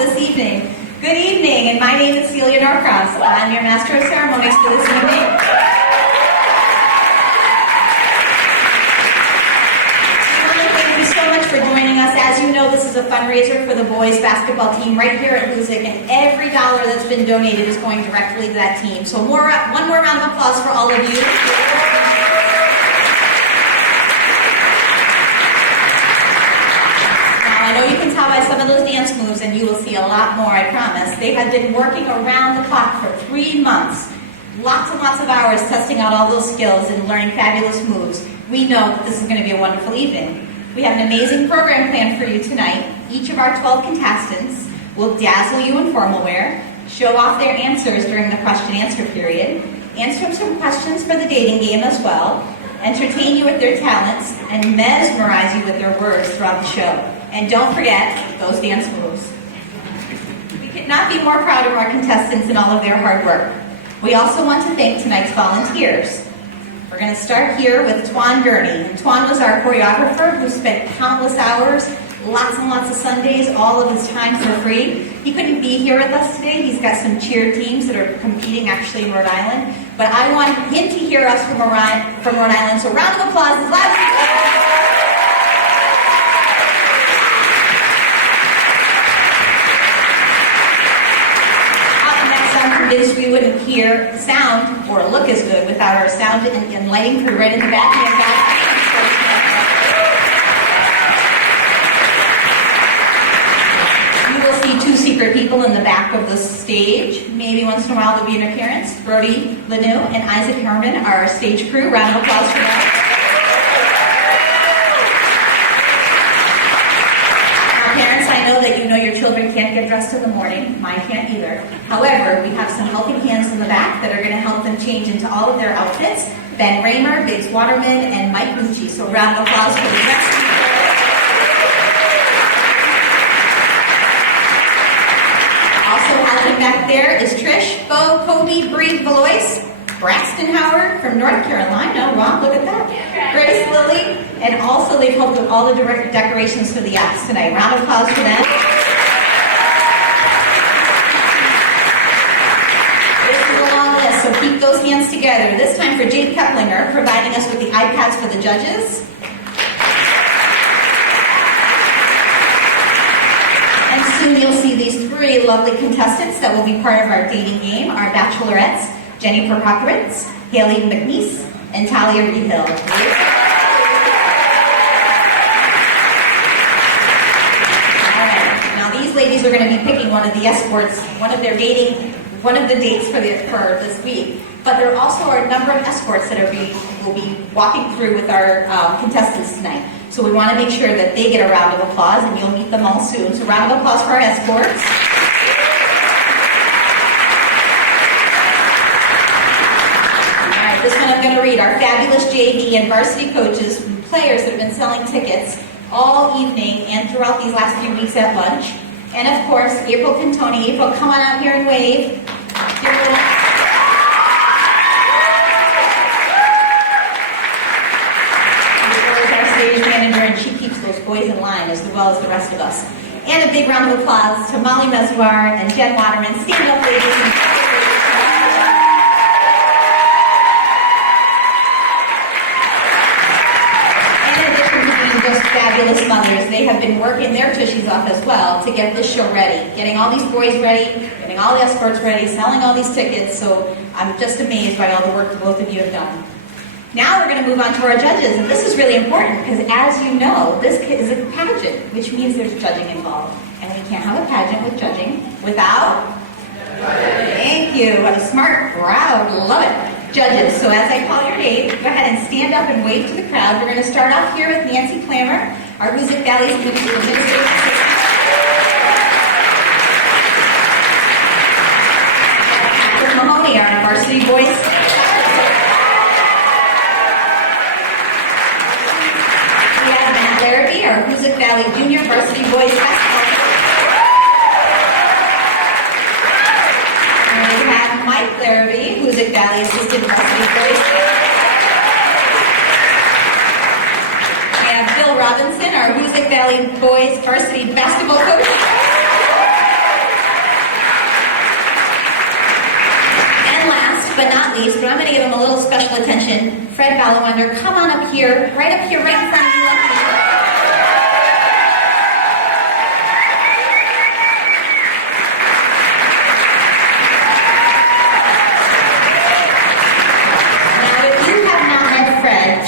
this evening. Good evening, and my name is Celia Norcross. I'm your Master of Ceremonies for this evening. Thank you so much for joining us. As you know, this is a fundraiser for the boys basketball team right here at Hoosac, and every dollar that's been donated is going directly to that team. So one more round of applause for all of you. I know you can tell by some of those dance moves, and you will see a lot more, I promise. They have been working around the clock for 3 months. Lots and lots of hours testing out all those skills and learning fabulous moves. We know that this is going to be a wonderful evening. We have an amazing program planned for you tonight. Each of our 12 contestants will dazzle you in formal wear, show off their answers during the question-answer period, answer some questions for the dating game as well, entertain you with their talents, and mesmerize you with their words throughout the show. And don't forget those dance moves. We could not be more proud of our contestants and all of their hard work. We also want to thank tonight's volunteers. We're going to start here with Twan Gurney. And Twan was our choreographer who spent countless hours, lots and lots of Sundays, all of his time for free. He couldn't be here with us today. He's got some cheer teams that are competing actually in Rhode Island. But I want him to hear us from Rhode Island. So round of applause is loud. We wouldn't hear sound or look as good without our sound and lighting crew right in the back. You will see 2 secret people in the back of the stage. Maybe once in a while there'll be an appearance. Brody Lanou and Isaac Herman are our stage crew. Round of applause for them. I know that you know your children can't get dressed in the morning. Mine can't either. However, we have some helping hands in the back that are going to help them change into all of their outfits. Ben Raymer, Biggs Waterman, and Mike Gucci. So round of applause for the next people. Also helping back there is Trish, Bo, Kobe, Bree, Valois, Braxton Howard from North Carolina. Wow, look at that. Grace Lilly, and also they've helped with all the decorations for the acts tonight. Round of applause for them. This is a long list, so keep those hands together. This time for Jade Keplinger, providing us with the iPads for the judges. And soon you'll see these 3 lovely contestants that will be part of our dating game, our bachelorettes. Jennifer Popperitz, Haley McNeese, and Talia Rehill. Alright, now these ladies are going to be picking one of the escorts, one of the dates for this week. But there also are a number of escorts that will be walking through with our contestants tonight. So we want to make sure that they get a round of applause, and you'll meet them all soon. So round of applause for our escorts. This one I'm going to read. Our fabulous JV and varsity coaches, players that have been selling tickets all evening and throughout these last few weeks at lunch. And of course, April Pintoni. April, come on out here and wave. April is our stage manager, and she keeps those boys in line as well as the rest of us. And a big round of applause to Molly Meswar and Jen Waterman. Stand up, ladies. Fabulous mothers. They have been working their tushies off as well to get this show ready. Getting all these boys ready, getting all the escorts ready, selling all these tickets. So I'm just amazed by all the work that both of you have done. Now we're going to move on to our judges. And this is really important because, as you know, this is a pageant, which means there's judging involved. And we can't have a pageant with judging without... Thank you. What a smart crowd. Love it. Judges, so as I call your name, go ahead and stand up and wave to the crowd. We're going to start off here with Nancy Clammer, our Hoosac Valley's administrative assistant. Catherine Mahoney, our varsity boys. We have Matt Larrabee, our Hoosac Valley Junior Varsity Boys basketball coach. And we have Mike Larrabee, Hoosac Valley Assistant Varsity Boys. We have Bill Robinson, our Hoosac Valley Boys Varsity Basketball Coach. but not least, but I'm going to give him a little special attention. Fred Ballawender, come on up here, right in front of you.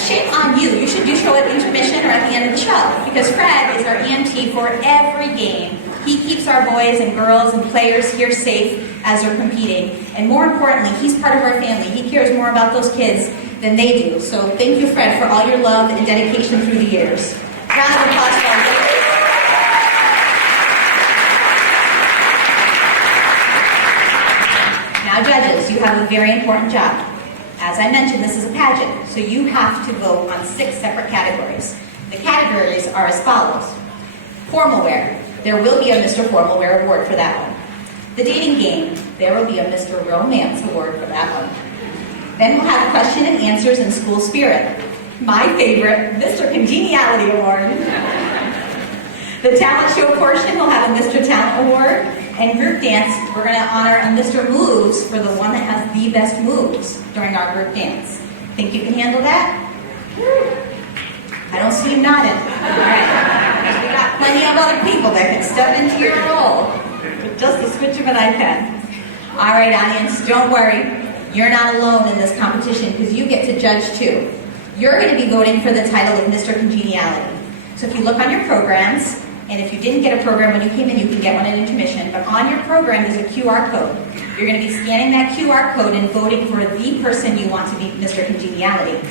Shame on you. You should do show at intermission or at the end of the show, because Fred is our EMT for every game. He keeps our boys and girls and players here safe as they're competing. And more importantly, he's part of our family. He cares more about those kids than they do. So thank you, Fred, for all your love and dedication through the years. Round of applause for our boys. Now, judges, you have a very important job. As I mentioned, this is a pageant, so you have to vote on 6 separate categories. The categories are as follows. Formal wear. There will be a Mr. Formal Wear award for that one. The dating game. There will be a Mr. Romance award for that one. Then we'll have question and answers in school spirit. My favorite, Mr. Congeniality award. The talent show portion will have a Mr. Talent award. And group dance, we're going to honor a Mr. Moves for the one that has the best moves during our group dance. Think you can handle that? I don't see you nodding. All right. We got plenty of other people that can step into your role with just a switch of an iPad. All right, audience, don't worry. You're not alone in this competition because you get to judge too. You're going to be voting for the title of Mr. Congeniality. So if you look on your programs, and if you didn't get a program when you came in, you can get one at intermission. But on your program is a QR code. You're going to be scanning that QR code and voting for the person you want to be Mr. Congeniality.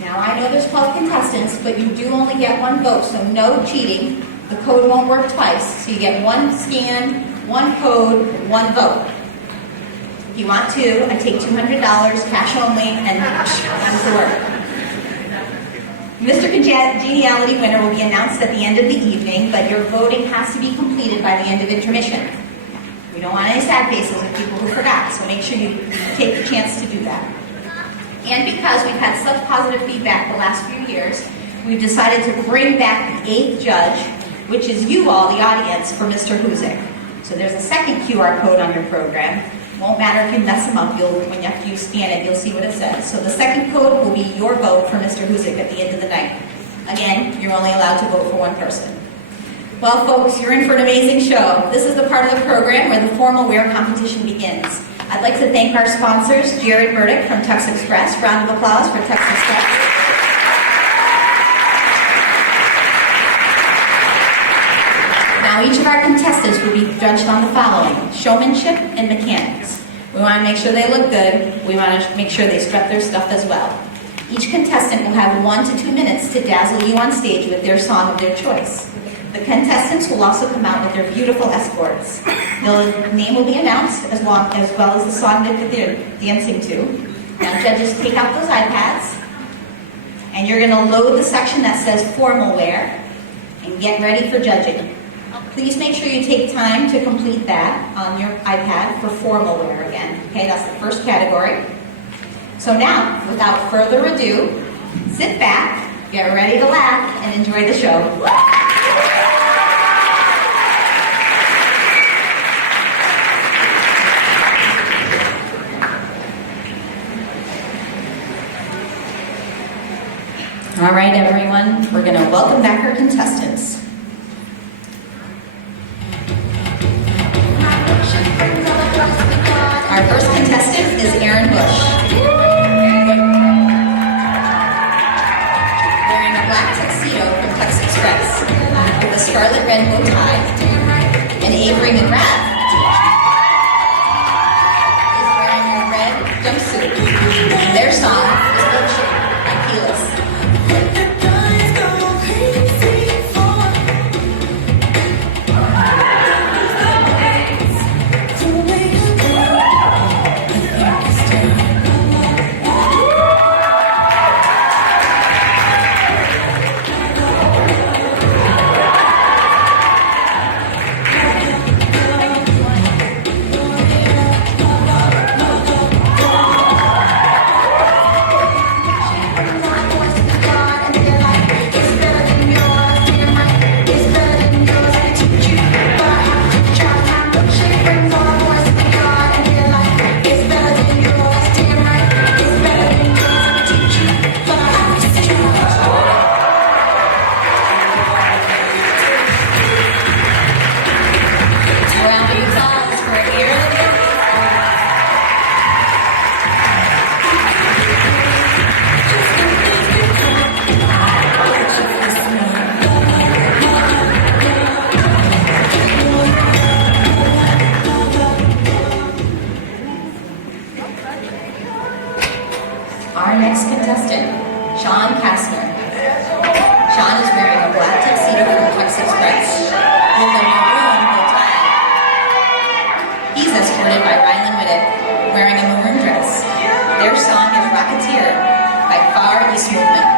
Now, I know there's 12 contestants, but you do only get one vote, so no cheating. The code won't work twice. So you get one scan, one code, one vote. If you want to, I take $200, cash only, and on to work. Mr. Congeniality winner will be announced at the end of the evening, but your voting has to be completed by the end of intermission. We don't want any sad faces of people who forgot, so make sure you take the chance to do that. And because we've had such positive feedback the last few years, we've decided to bring back the 8th judge, which is you all, the audience, for Mr. Hoosac. So there's a second QR code on your program. Won't matter if you mess them up. After you scan it, you'll see what it says. So the second code will be your vote for Mr. Hoosac at the end of the night. Again, you're only allowed to vote for one person. Well, folks, you're in for an amazing show. This is the part of the program where the formal wear competition begins. I'd like to thank our sponsors, Jared Burdick from Tux Express. Round of applause for Tux Express. Now, each of our contestants will be judged on the following: showmanship and mechanics. We want to make sure they look good. We want to make sure they strut their stuff as well. Each contestant will have 1 to 2 minutes to dazzle you on stage with their song of their choice. The contestants will also come out with their beautiful escorts. The name will be announced as well as the song that they're dancing to. Now, judges, take out those iPads, and you're going to load the section that says formal wear and get ready for judging. Please make sure you take time to complete that on your iPad for formal wear again. Okay, that's the first category. So now, without further ado, sit back, get ready to laugh, and enjoy the show. All right, everyone, we're going to welcome back our contestants. Our first contestant is Erin Bush. Wearing a black tuxedo from Tux Express with a scarlet red bow tie, and Avery McGrath is wearing a red jumpsuit. Their song is Milkshake by Keyless. Our next contestant, Sean Kastner. Sean is wearing a black tuxedo from Tux Express with a maroon bow tie. He's escorted by Rylan Whittick, wearing a maroon dress. Their song is Rocketeer by Far East Movement.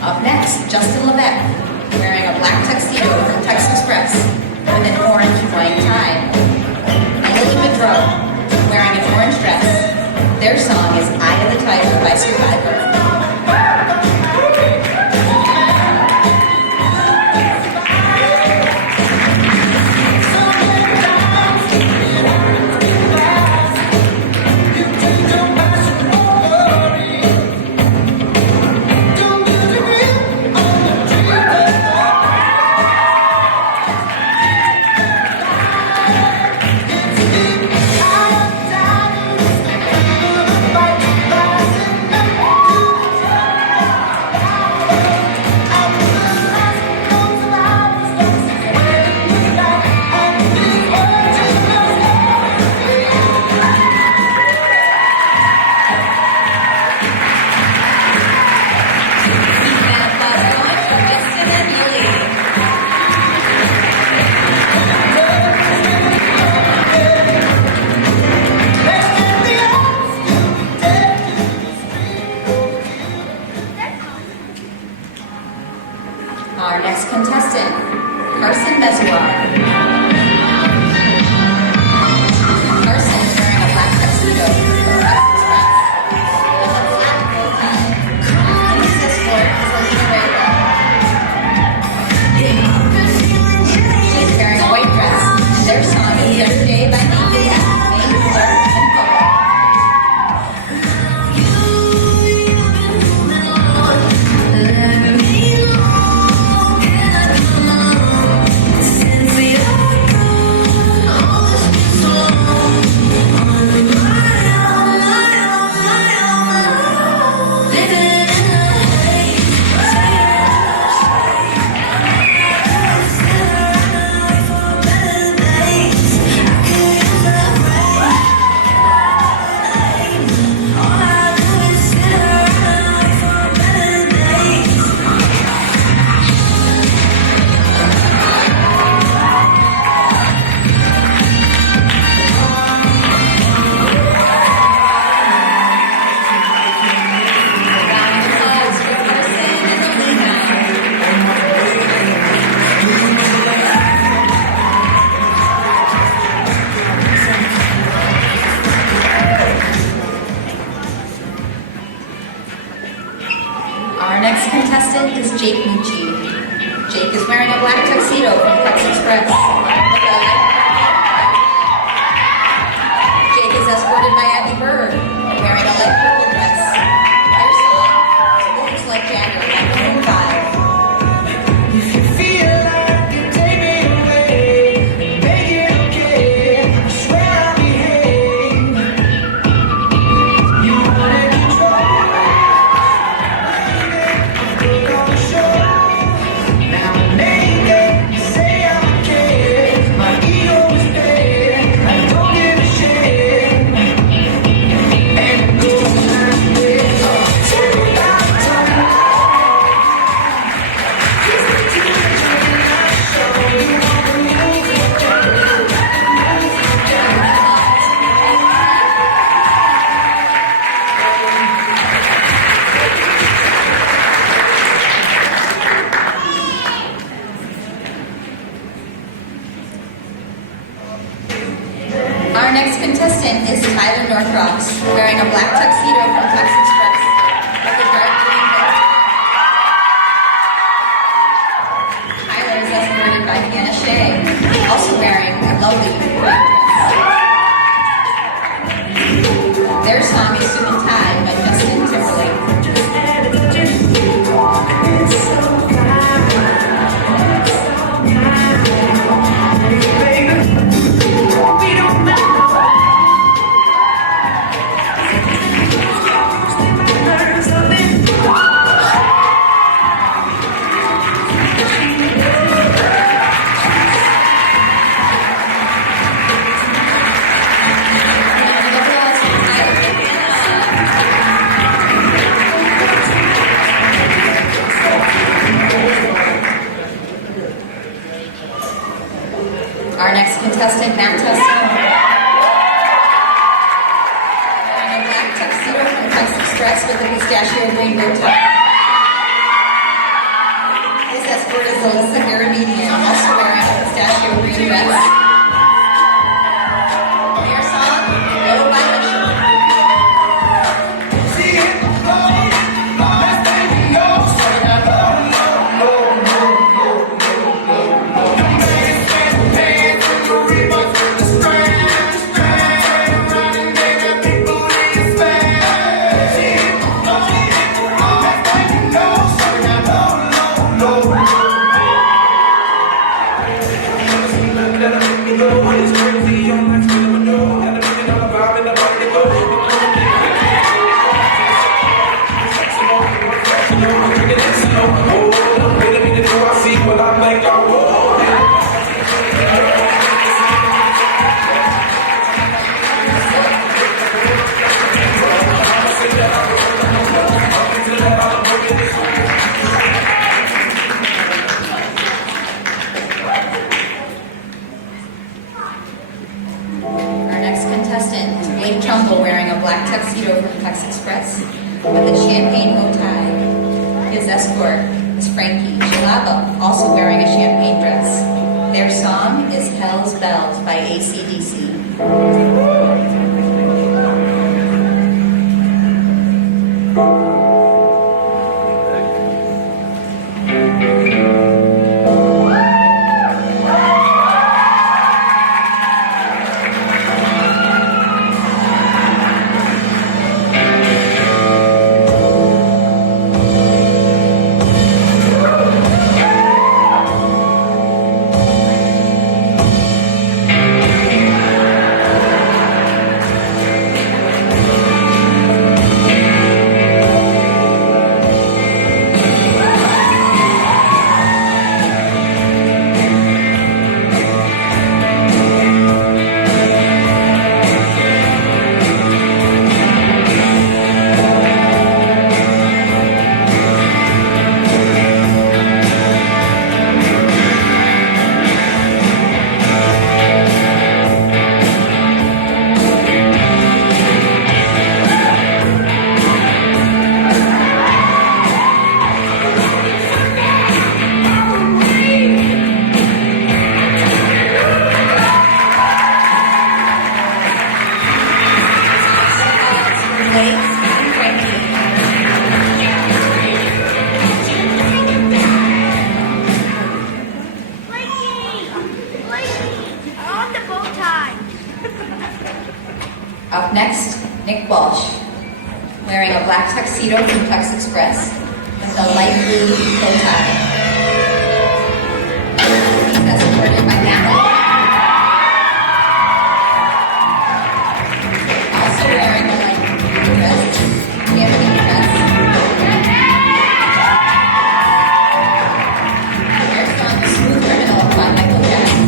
Up next, Justin Levesque, wearing a black tuxedo from Tux Express with an orange and white tie. Elizabeth Rowe, wearing an orange dress. Their song is Eye of the Tiger by Survivor. Our next contestant, Carson Bezoar. Carson is wearing a black tuxedo from Tux Express with a black bow tie. His escort is Alina Rego. She's wearing a white dress. Their song is The Other Day by Naked, Maine Mueller, and Coco. Our next contestant is Jake Mucci. Jake is wearing a black tuxedo from Tux Express. Jake is escorted by Abby Bird, wearing a light purple dress. Their song Moves Like Jagger by Maroon 5. If you feel like you take me away, make it okay. I swear I'll behave. You wanna control, put on the show. Now maybe you say I'm okay. contestant is Tyler Northrox, wearing a black tuxedo from Tux Express with a dark green bow tie. Tyler is escorted by Hannah Shea, also wearing a lovely green dress. Their song is Suit and Tie by Justin Timberlake. Our next contestant, Matt Testone, wearing a black tuxedo from Tux Express with a pistachio green bow tie. His escort is Alyssa Garabedian, also wearing a pistachio green dress. Their song, Go by Mission. Wearing a black tuxedo from Tux Express with a champagne bow tie. His escort is Frankie Shalaba, also wearing a champagne dress. Their song is Hell's Bells by AC/DC. Up next, Nick Walsh, wearing a black tuxedo from Tux Express with a light blue bow tie. He's escorted by Natalie, also wearing a light blue dress, camping dress. Their song is Smooth Criminal by Michael Jackson.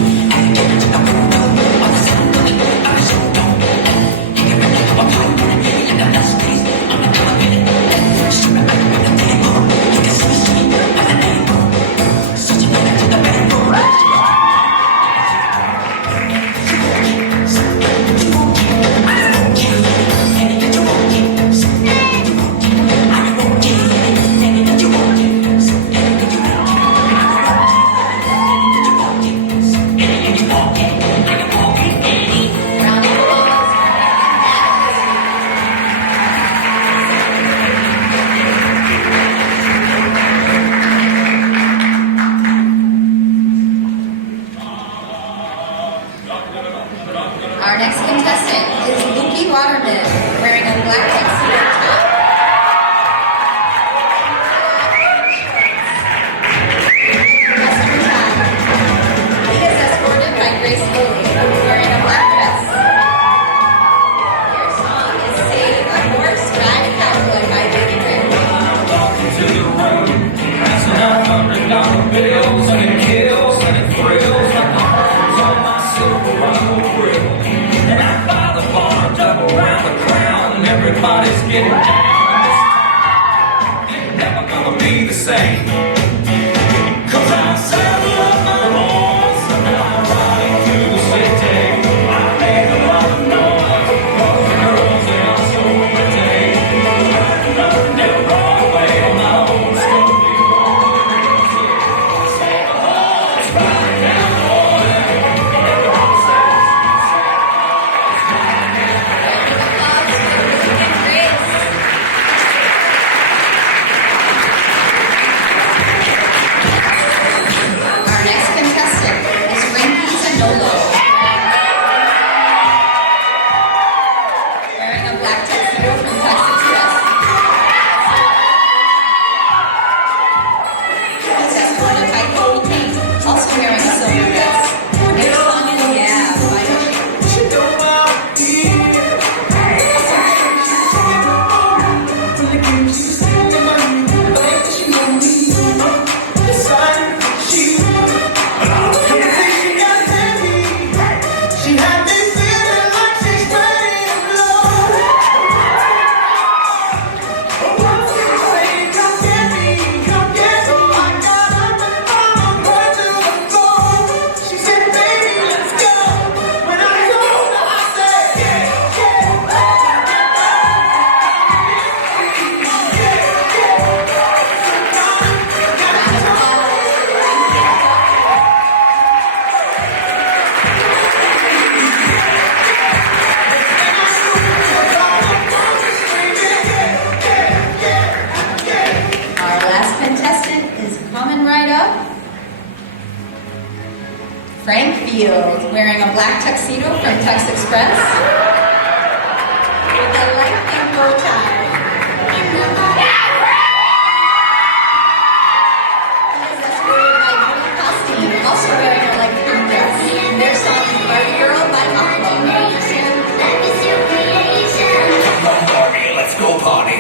getting down this time. Ain't never gonna be the same. 'Cause I saddle up my horse and I'm riding through the city. I make a lot of noise, but the girls they are so pretty. Riding up and down Broadway on my own slowly rolling city. Say the horse riding down the water. Everyone says, say the horse riding down the Our next contestant is Frankie Zanolo. Wearing a black tuxedo from Texas Express. This is one of my co-team, also wearing a silver dress. Their song is Yeah by She don't want here. When the games you sing the money, like she know me. Decided she can't say she got heavy. She had me feeling like she's ready to blow. Once you say, come get me, come get me. I got up and followed her to the floor. She said, baby, let's go. When I told her, I said, yeah, yeah. Our last contestant is coming right up. Frank Field, wearing a black tuxedo from Tex Express with a light pink bow tie. He is escorted by Julie Costine, also wearing a light pink dress. Their song is Party Girl by Aqua. Come on, Barbie, let's go party.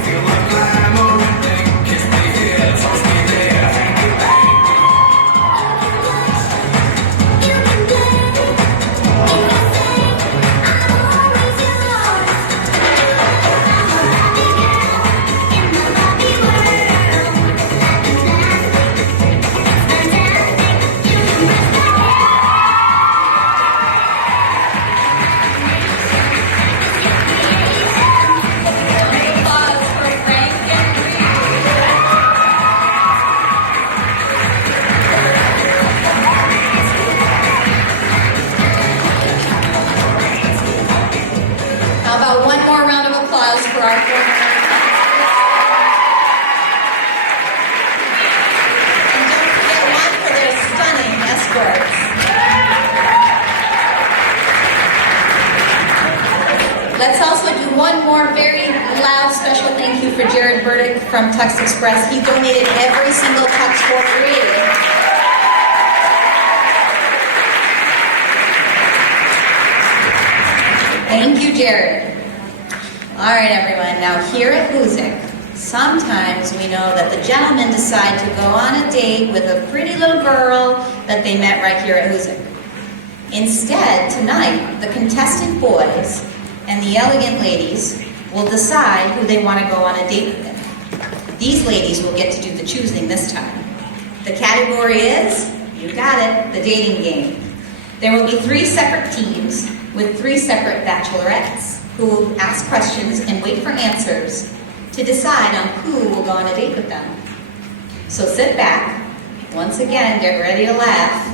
Feel like glamour and then kiss me here, touch me there, hang me back. Applause for Frank and How about one more round of applause for our former And don't forget one for their stunning escorts. Let's also do one more very loud special thank you for Jared Burdick from Tux Express. He donated every single tux for free. Thank you, Jared. All right, everyone. Now, here at Hoosac, sometimes we know that the gentlemen decide to go on a date with a pretty little girl that they met right here at Hoosac. Instead, tonight, the contestant boys and the elegant ladies will decide who they want to go on a date with. These ladies will get to do the choosing this time. The category is, you got it, the dating game. There will be 3 separate teams with 3 separate bachelorettes who will ask questions and wait for answers to decide on who will go on a date with them. So sit back, once again get ready to laugh,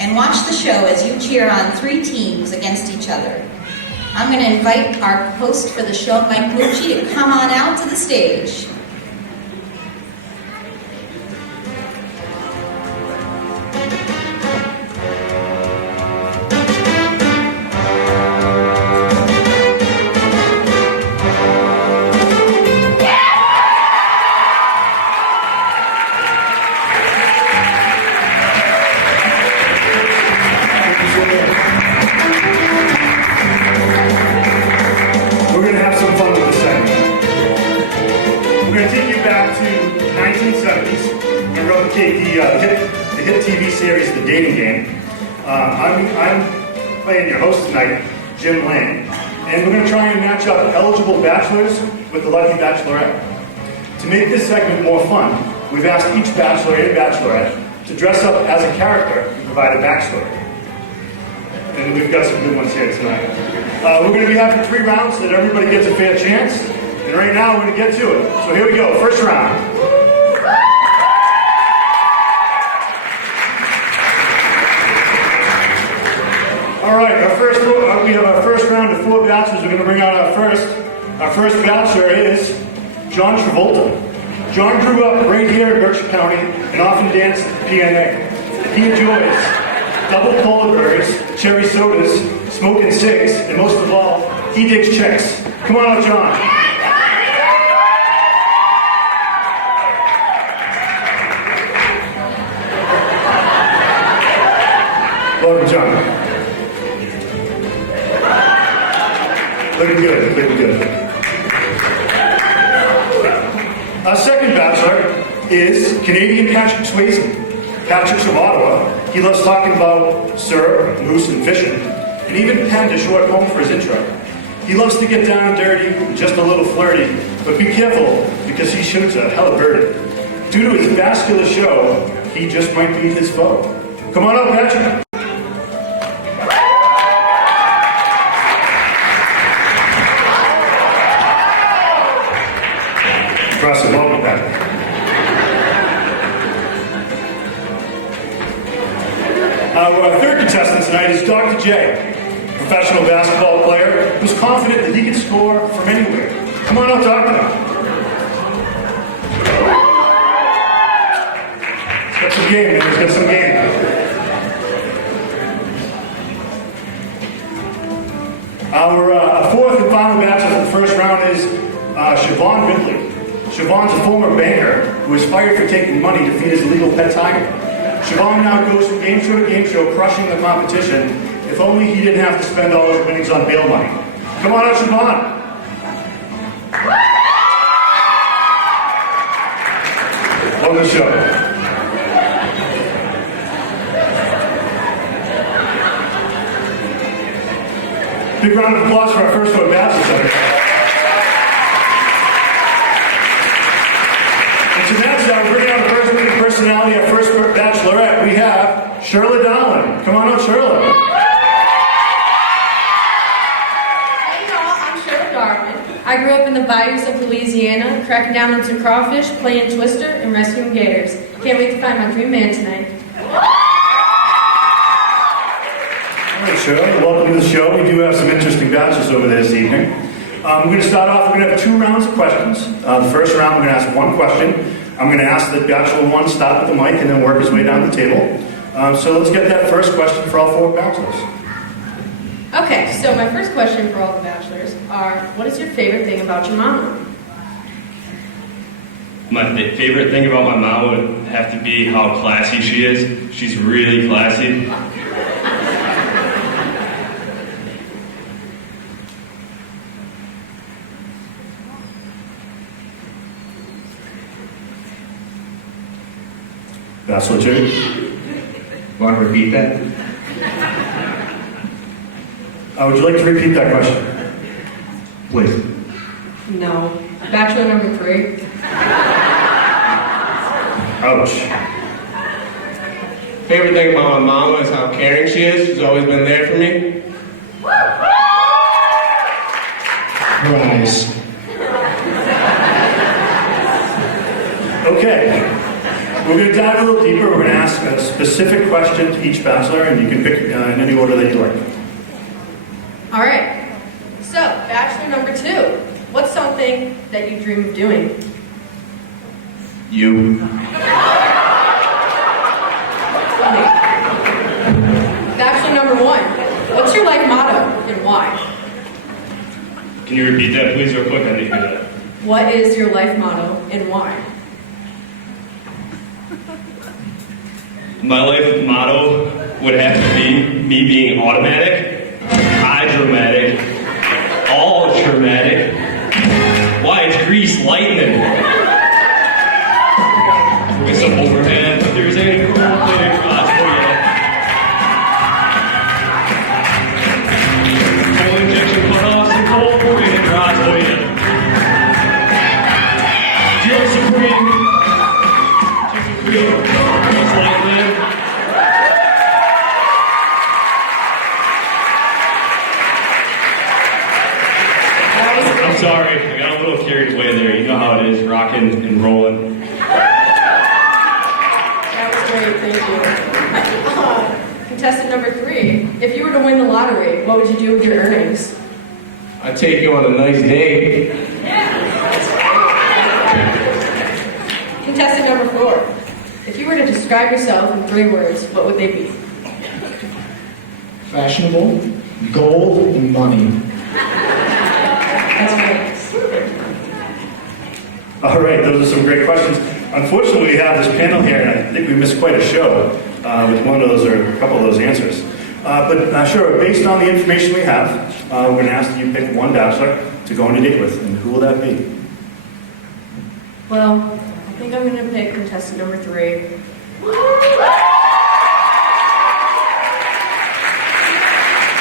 and watch the show as you cheer on 3 teams against each other. I'm going to invite our host for the show, Mike Mucci, to come on out to the stage. game. I'm playing your host tonight, Jim Lane, and we're going to try and match up eligible bachelors with the lucky bachelorette. To make this segment more fun, we've asked each bachelor and bachelorette to dress up as a character and provide a backstory. And we've got some good ones here tonight. We're going to be having 3 rounds so that everybody gets a fair chance. And right now we're going to get to it. So here we go, first round. All right, we have our first round of 4 bachelors. We're going to bring out our first bachelor is John Travolta. John grew up right here in Berkshire County and often danced at the PNA. He enjoys double polar bears, cherry sodas, smoking cigs, and most of all, he digs chicks. Come on out, John. Welcome, John. Looking good, looking good. Our second bachelor is Canadian Patrick Swayze. Patrick's from Ottawa. He loves talking about syrup, moose, and fishing, and even penned a short poem for his intro. He loves to get down and dirty, and just a little flirty, but be careful because he shoots a hella birdie. Due to his vascular show, he just might be his foe. Come on up, Patrick. Impressive, welcome, Patrick. Our third contestant tonight is Dr. J, professional basketball player who's confident that he can score from anywhere. Come on out, Doctor. Let's get some game, man. Let's get some game. Our fourth and final bachelor for the first round is Siobhan Ridley. Siobhan's a former banker who was fired for taking money to feed his illegal pet tiger. Siobhan now goes from game show to game show, crushing the competition. If only he didn't have to spend all his winnings on bail money. Come on out, Siobhan. On the show. Big round of applause for our first one bachelor. And to match that, we're bringing out the personality of first bachelorette. We have Shirley Dowling. Come on out, Shirley. Hey y'all, I'm Shirley Darwin. I grew up in the bayous of Louisiana, cracking down on some crawfish, playing Twister, and rescuing gators. Can't wait to find my dream man tonight. All right, Shirley, welcome to the show. We do have some interesting bachelors over there this evening. We're going to start off, we're going to have 2 rounds of questions. The first round, we're going to ask 1 question. I'm going to ask the bachelor 1 stop at the mic and then work his way down the table. So let's get that first question for all 4 bachelors. Okay, so my first question for all the bachelors are, what is your favorite thing about your mama? My favorite thing about my mom would have to be how classy she is. She's really classy. Bachelor 2. Want to repeat that? Would you like to repeat that question? Please. No. Bachelor number 3. Ouch. Favorite thing about my mama is how caring she is. She's always been there for me. Rise. Okay. We're going to dive a little deeper. We're going to ask a specific question to each bachelor, and you can pick in any order that you like. All right. So, bachelor number 2. What's something that you dream of doing? You. Bachelor number 1. What's your life motto and why? Can you repeat that, please, real quick? I need to hear that. What is your life motto and why? My life motto would have to be me being automatic, hydromatic, all dramatic. Why, it's grease lightning. With some overhead, if there's any cool thing, oh yeah. Contestant number 3, if you were to win the lottery, what would you do with your earnings? I'd take you on a nice date. Contestant number 4, if you were to describe yourself in 3 words, what would they be? Fashionable, gold, and money. That's right. All right, those are some great questions. Unfortunately, we have this panel here, and I think we missed quite a show with one of those or a couple of those answers. But sure, based on the information we have, we're going to ask that you pick one bachelor to go on a date with, and who will that be? Well, I think I'm going to pick contestant number 3.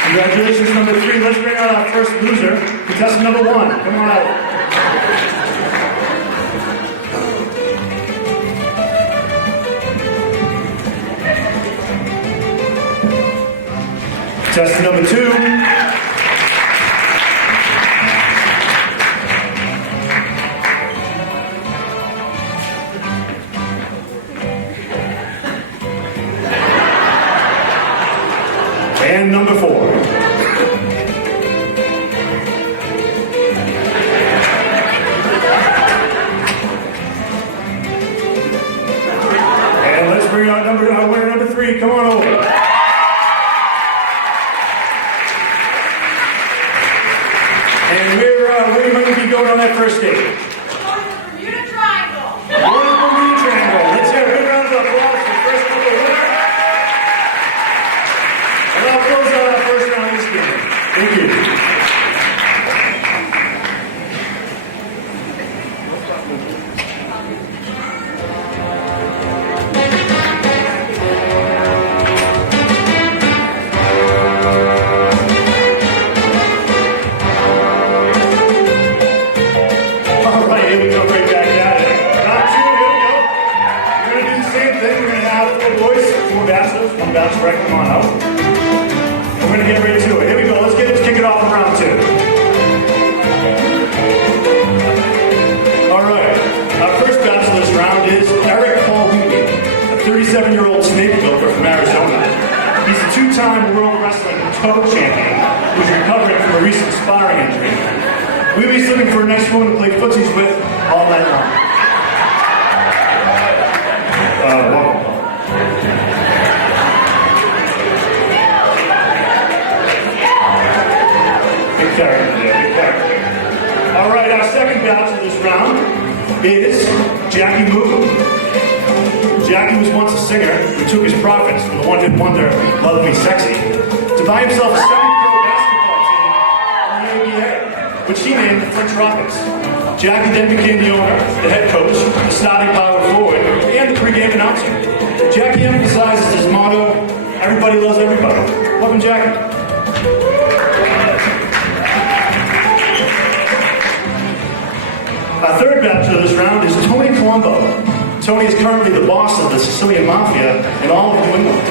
Congratulations, number 3. Let's bring out our first loser, contestant number 1. Come on out. Contestant number 2. And number 4. And let's bring out our winner number 3. Come on over. And where are you going to be going on that first date? Bermuda Triangle. Going to the Bermuda Triangle. Let's hear a big round of applause for the first couple winner. And I'll close out our first round of this game. Thank you. All right, here we go, right back at it. Round 2, here we go. We're going to do the same thing. We're going to have 4 boys, 4 bachelors, 1 bachelorette. Come on out. And we're going to get right to it. Here we go. Let's kick it off in round 2. All right. Our first bachelor's round is Eric Paul Wheatley, a 37-year-old snake builder from Arizona. He's a 2-time world wrestling toe champion who's recovering from a recent sparring injury. Wheatley's looking for a nice woman to play footsies with all night long. Welcome. Big character there, big character. All right, our second bachelor this round is Jackie Moo. Jackie was once a singer who took his profits from the one-hit wonder Love Me Sexy to buy himself a semi-pro basketball team in the ABA, which he named the Flint Tropics. Jackie then became the owner, the head coach, the starting power forward, and the pregame announcer. Jackie emphasizes his motto, everybody loves everybody. Welcome, Jackie. Our third bachelor this round is Tony Colombo. Tony is currently the boss of the Sicilian Mafia in all of New England.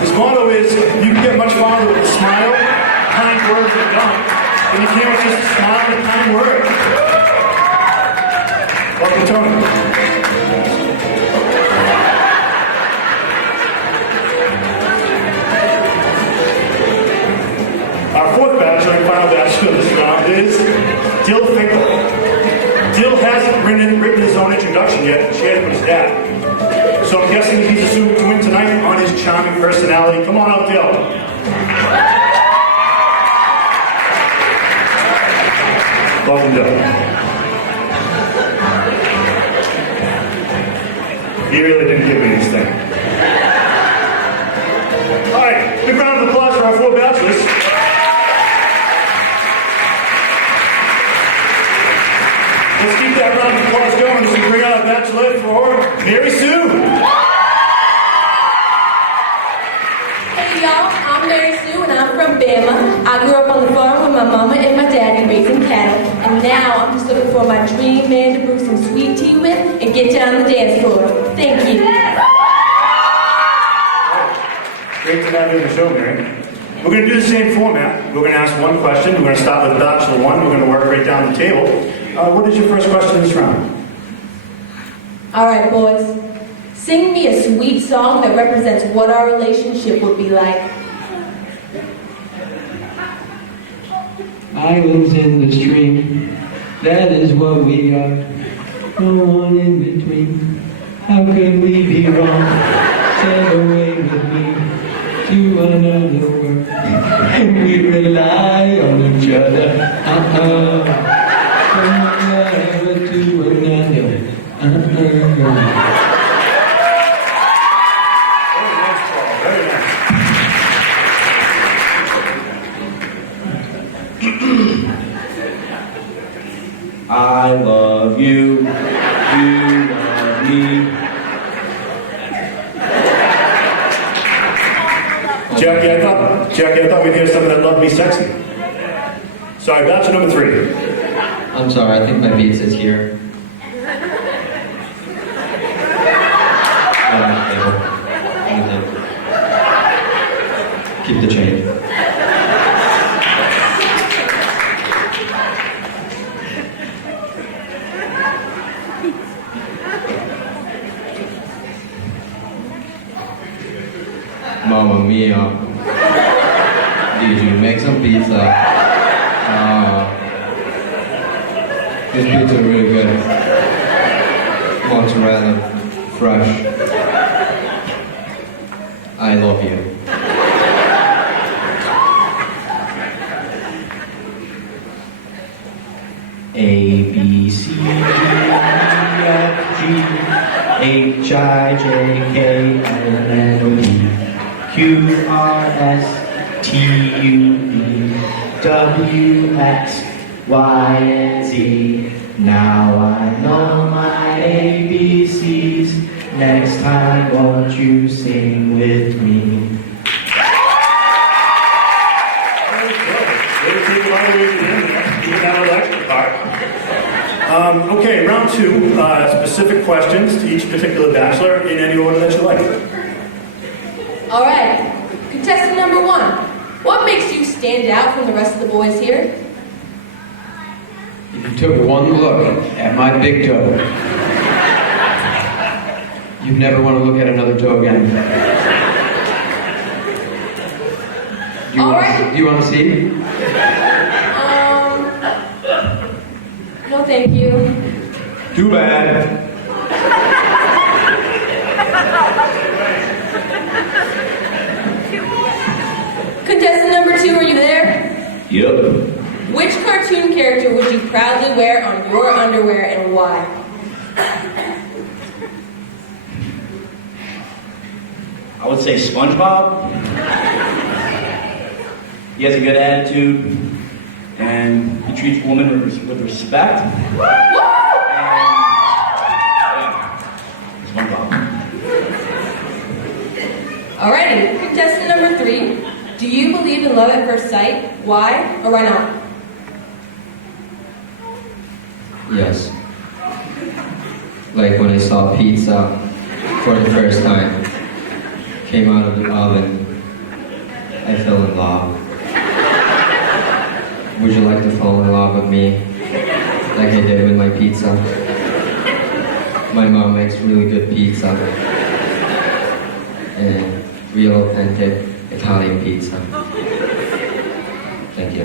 His motto is, you can get much farther with a smile, kind word, and a gun, than you can with just a smile and a kind word. Welcome, Tony. Our fourth bachelor and final bachelor this round is Dill Finkel. Dill hasn't written his own introduction yet, shared it with his dad. So I'm guessing he's assumed to win tonight on his charming personality. Come on out, Dill. Welcome, Dill. He really didn't give me this thing. All right, big round of applause for our 4 bachelors. Let's keep that round of applause going as we bring out a bachelorette for Mary Sue. Hey y'all, I'm Mary Sue and I'm from Bama. I grew up on the farm with my mama and my daddy raising cattle. And now I'm just looking for my dream man to brew some sweet tea with and get down the dance floor. Thank you. Great to have you on the show, Mary. We're going to do the same format. We're going to ask one question. We're going to start with Bachelor 1. We're going to work right down the table. What is your first question this round? All right, boys. Sing me a sweet song that represents what our relationship would be like. Islands in the stream, that is what we are. No one in between. How could we be wrong? Sail away with me to another world. And we rely on each other. From another to another. Very nice. I love you. You love me. Jackie, I thought we'd hear something that loved me sexy. Sorry, bachelor number 3. I'm sorry, I think my beats is here. Keep the change. Mamma mia. Did you make some pizza? This pizza is really good. Mozzarella, fresh. I love you. A, B, C, D, E, F, G, H, I, J, K, L, M, N, O, P, Q, R, S, T, U, V, W, X, Y, and Z. Now I know my ABCs. Next time, won't you sing with me? Okay, round 2, specific questions to each particular bachelor in any order that you like. All right, contestant number 1. What makes you stand out from the rest of the boys here? If you took one look at my big toe, you'd never want to look at another toe again. All right. Do you want to see? No, thank you. Too bad. Contestant number 2, are you there? Yep. Which cartoon character would you proudly wear on your underwear and why? I would say SpongeBob. He has a good attitude, and he treats women with respect. And, yeah, SpongeBob. Alrighty, contestant number 3. Do you believe in love at first sight? Why or why not? Yes. Like when I saw pizza for the first time. Came out of the oven. I fell in love. Would you like to fall in love with me? Like I did with my pizza? My mom makes really good pizza. And real authentic Italian pizza. Thank you.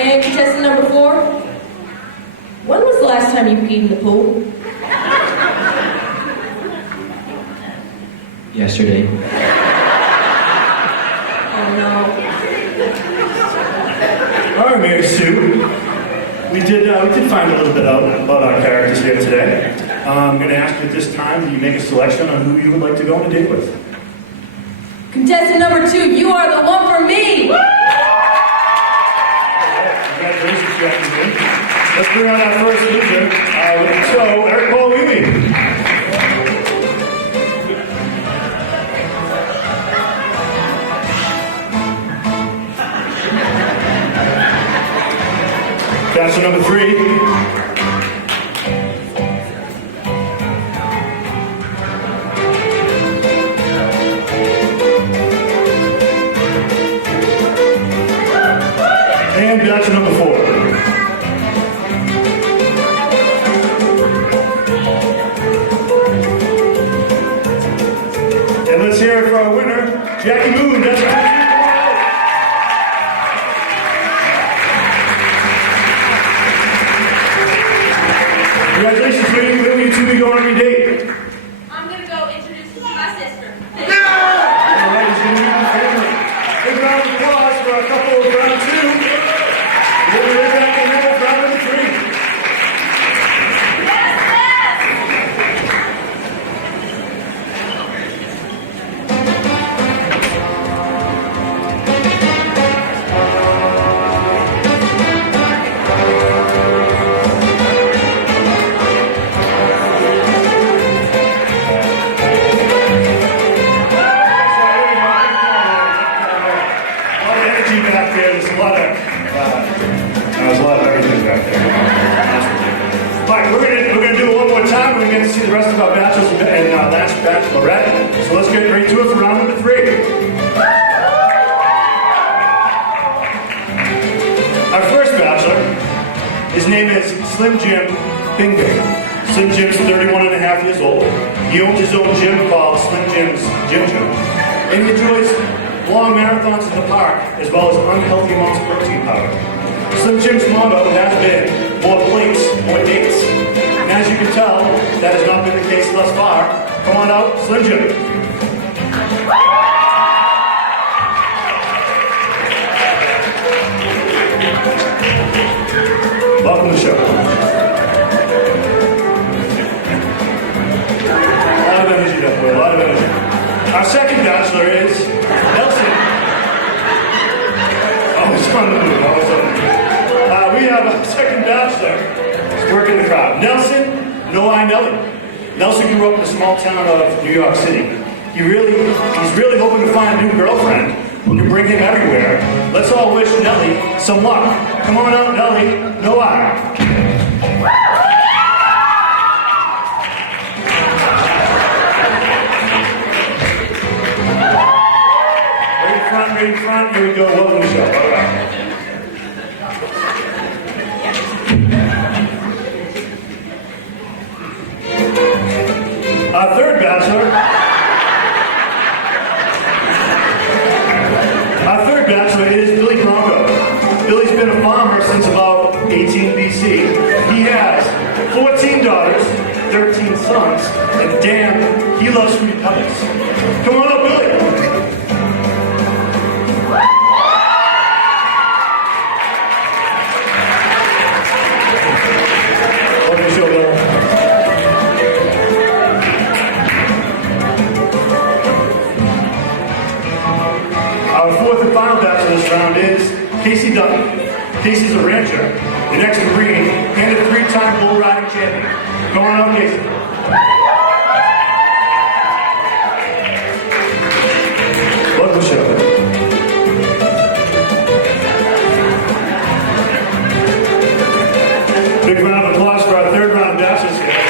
And contestant number 4. When was the last time you peed in the pool? Yesterday. Oh no. All right, Mary Sue. We did find a little bit out about our characters here today. I'm going to ask you at this time, do you make a selection on who you would like to go on a date with? Contestant number 2, you are the one for me! Congratulations, Jackie. Let's bring on our first loser. So, Eric Paul Weeby. Bachelor number 3. And bachelor number 4. hear it for our winner, Jackie Moon. That's congratulations, where will you two be going on your date? I'm gonna go introduce you to my sister. All right, he's going to meet the family. Big round of applause for our couple of round two. We'll be right back in a minute, round number three. Back there, there's a lot of everything back there. All right, we're gonna do it one more time. We're gonna get to see the rest of our bachelors and last bachelorette. So let's get right to it for round number three. Our first bachelor, his name is Slim Jim Bingo. Slim Jim's 31 and a half years old. He owns his own gym called Slim Jim's Gym Gym, and he enjoys long marathons in the park, as well as unhealthy amounts of protein powder. Slim Jim's motto has been, more plates, more dates. And as you can tell, that has not been the case thus far. Come on out, Slim Jim. Welcome to the show. A lot of energy that way, a lot of energy. Our second bachelor is Nelson. Always on the move, always on the move. We have a second bachelor. He's working the crowd. Nelson, no I Nelly. Nelson grew up in a small town of New York City. He's really hoping to find a new girlfriend who can bring him everywhere. Let's all wish Nelly some luck. Come on out, Nelly. No I. Right in front, here we go, welcome to the show. All right. Our third bachelor. Our third bachelor is Billy Bronco. Billy's been a farmer since about 18 BC. He has 14 daughters, 13 sons, and damn, he loves sweet pebbles. Come on up, Billy. Our fourth and final bachelor this round is Casey Dutton. Casey's a rancher, the next in ring, and a three-time bull riding champion. Go on out, Casey. Welcome to the show. Big round of applause for our third round bachelors here.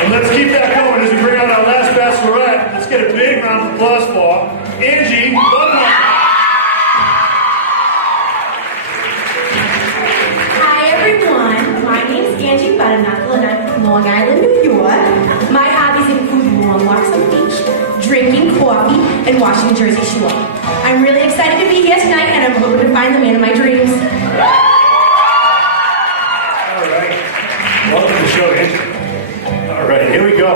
And let's keep that going as we bring out our last bachelorette. Let's get a big round of applause for Angie Budman. Hi everyone, my name is Angie Butterknuckle and I'm from Long Island, New York. My hobbies include long walks on the beach, drinking coffee, and washing Jersey Shore. I'm really excited to be here tonight and I'm hoping to find the man of my dreams. All right, welcome to the show, Angie. All right, here we go.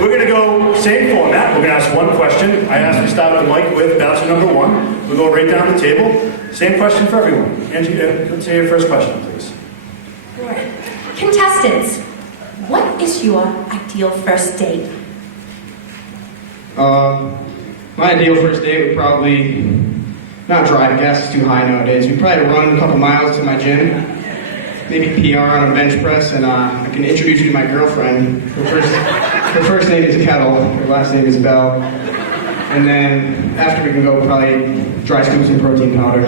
We're going to go same format. We're going to ask one question. I asked to start the mic with bachelor number one. We'll go right down the table. Same question for everyone. Angie, let's say your first question, please. Right. Contestants, what is your ideal first date? My ideal first date would probably not drive. Gas is too high nowadays. We'd probably run a couple miles to my gym, maybe PR on a bench press, and I can introduce you to my girlfriend. Her first name is Kettle. Her last name is Bell. And then after we can go probably dry scoops and protein powder.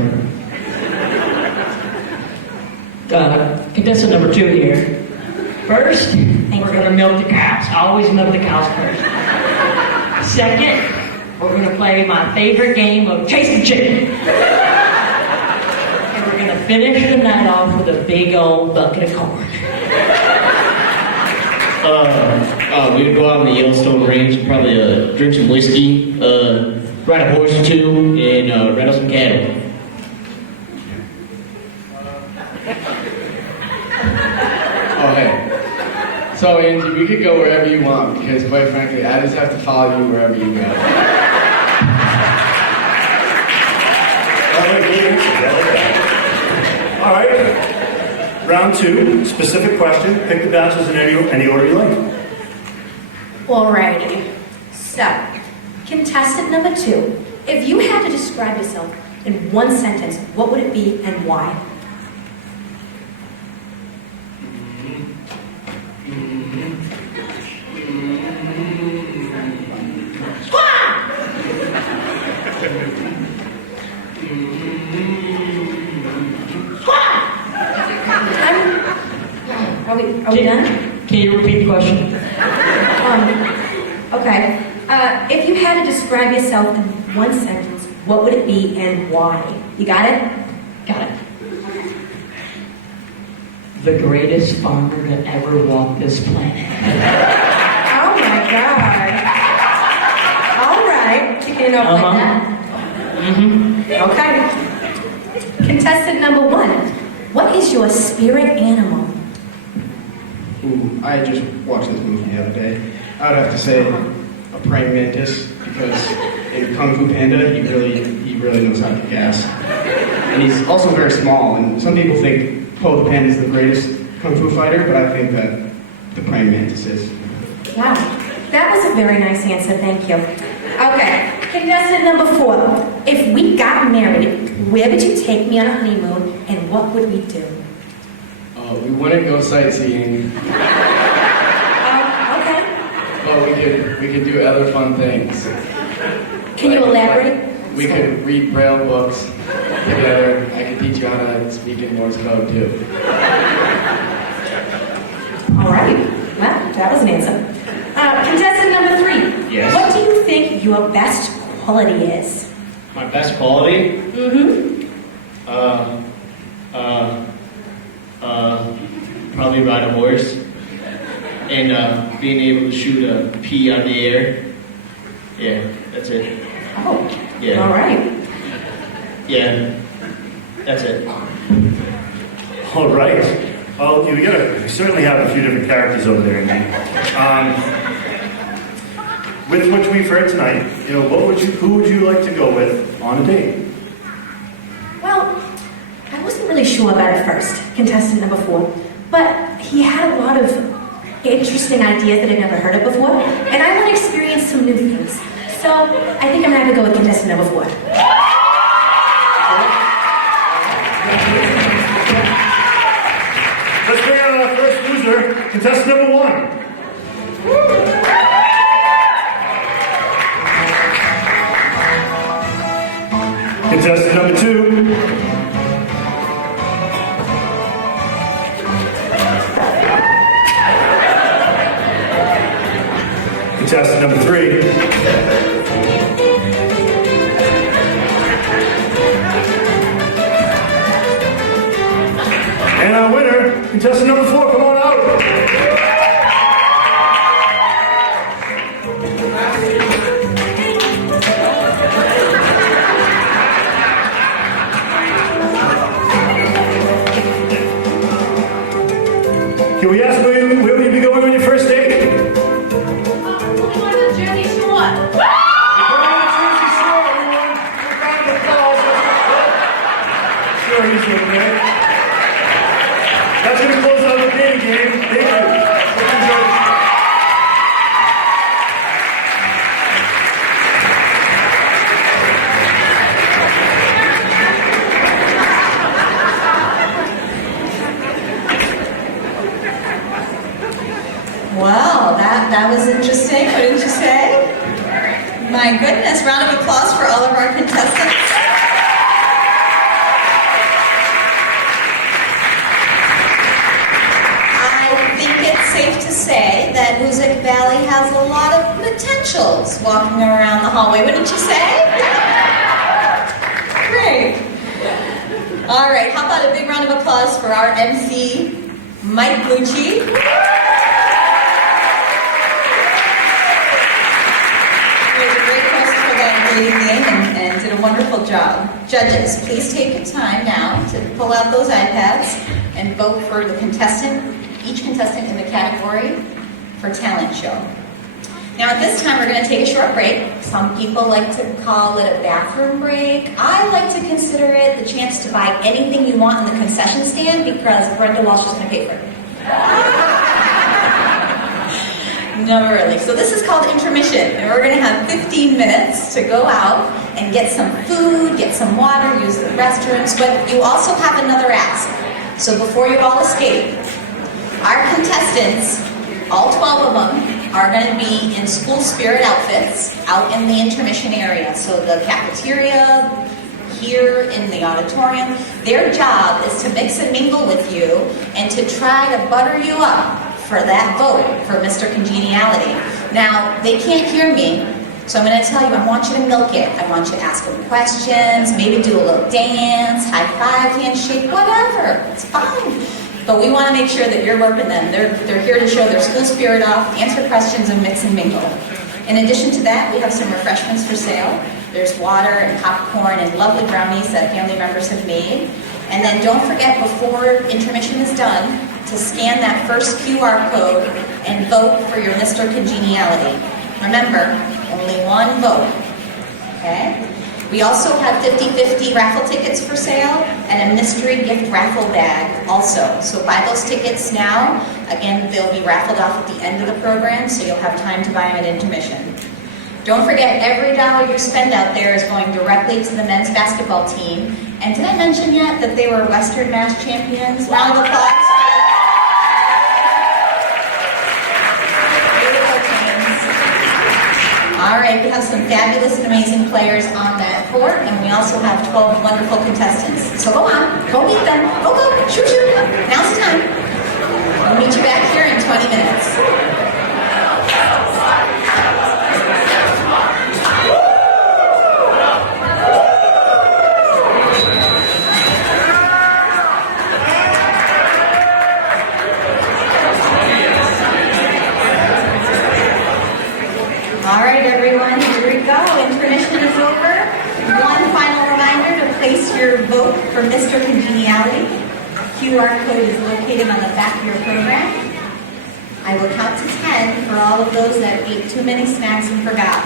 Contestant number 2 here. First, we're going to milk the cows. I always milk the cows first. Second, we're going to play my favorite game of Chase the Chicken. And we're going to finish the night off with a big old bucket of corn. We'd go out on the Yellowstone Range and probably drink some whiskey, ride a horse or two, and rattle some cattle. Oh, hey. So, Angie, we could go wherever you want because, quite frankly, I just have to follow you wherever you go. All right. Round 2, specific question. Pick the bachelors in any order you like. Alrighty. So, contestant number 2. If you had to describe yourself in one sentence, what would it be and why? Are we done? Can you repeat the question? Okay. If you had to describe yourself in one sentence, what would it be and why? You got it? Got it. The greatest farmer to ever walk this planet. Oh my God. All right. Kicking it off like that. Okay. Contestant number 1. What is your spirit animal? Ooh, I just watched this movie the other day. I would have to say a praying mantis because in Kung Fu Panda, he really knows how to kick ass. And he's also very small, and some people think Po the Panda is the greatest Kung Fu fighter, but I think that the praying mantis is. Wow. That was a very nice answer, thank you. Okay, contestant number 4. If we got married, where would you take me on a honeymoon, and what would we do? We wouldn't go sightseeing, Okay. but we could do other fun things. Can you elaborate? We could read Braille books together. I could teach you how to speak in Morse code too. All right. Well, that was an answer. Contestant number 3. Yes. What do you think your best quality is? My best quality? Probably ride a horse and being able to shoot a pea on the air. Yeah, that's it. Oh. Yeah. All right. Yeah, that's it. All right. Well, we certainly have a few different characters over there, Andy. With which we've heard tonight, who would you like to go with on a date? Well, I wasn't really sure about it first, contestant number 4, but he had a lot of interesting ideas that I'd never heard of before, and I want to experience some new things. So I think I'm going to have to go with contestant number 4. Let's bring out our first loser, contestant number 1. Contestant number 2. Contestant number 3. And our winner, contestant number 4, come on out. Can we ask where will you be going on your first date? We're going to the Jersey Shore. We're going to the Jersey Shore, everyone. Round of applause. Sure, he's over there. That's going to close out the game. Thank you. Hope you enjoyed it. Wow, that was interesting, wouldn't you say? My goodness, round of applause for all of our contestants. I think it's safe to say that Hoosac Valley has a lot of potentials walking around the hallway, wouldn't you say? Great. All right, how about a big round of applause for our MC, Mike Gucci. great game and did a wonderful job. Judges, please take your time now to pull out those iPads and vote for the contestant, each contestant in the category for talent show. Now at this time we're going to take a short break. Some people like to call it a bathroom break. I like to consider it the chance to buy anything you want in the concession stand because Brenda Walsh is going to pay for it. No, really. So this is called intermission, and we're going to have 15 minutes to go out and get some food, get some water, use the restrooms, but you also have another ask. So before you all escape, our contestants, all 12 of them, are going to be in school spirit outfits out in the intermission area. So the cafeteria, here in the auditorium, their job is to mix and mingle with you and to try to butter you up for that vote for Mr. Congeniality. Now, they can't hear me, so I'm going to tell you, I want you to milk it. I want you to ask them questions, maybe do a little dance, high five, handshake, whatever. It's fine. But we want to make sure that you're working them. They're here to show their school spirit off, answer questions, and mix and mingle. In addition to that, we have some refreshments for sale. There's water and popcorn and lovely brownies that family members have made. And then don't forget, before intermission is done, to scan that first QR code and vote for your Mr. Congeniality. Remember, only one vote. Okay? We also have 50/50 raffle tickets for sale and a mystery gift raffle bag also. So buy those tickets now. Again, they'll be raffled off at the end of the program, so you'll have time to buy them at intermission. Don't forget, every dollar you spend out there is going directly to the men's basketball team. And did I mention yet that they were Western Mass champions? Round of applause. All right, we have some fabulous and amazing players on that court, and we also have 12 wonderful contestants. So go on, go meet them. Go, shoot. Now's the time. We'll meet you back here in 20 minutes. All right, everyone, here we go. Intermission is over. One final reminder to place your vote for Mr. Congeniality. QR code is located on the back of your program. I will count to 10 for all of those that ate too many snacks and forgot.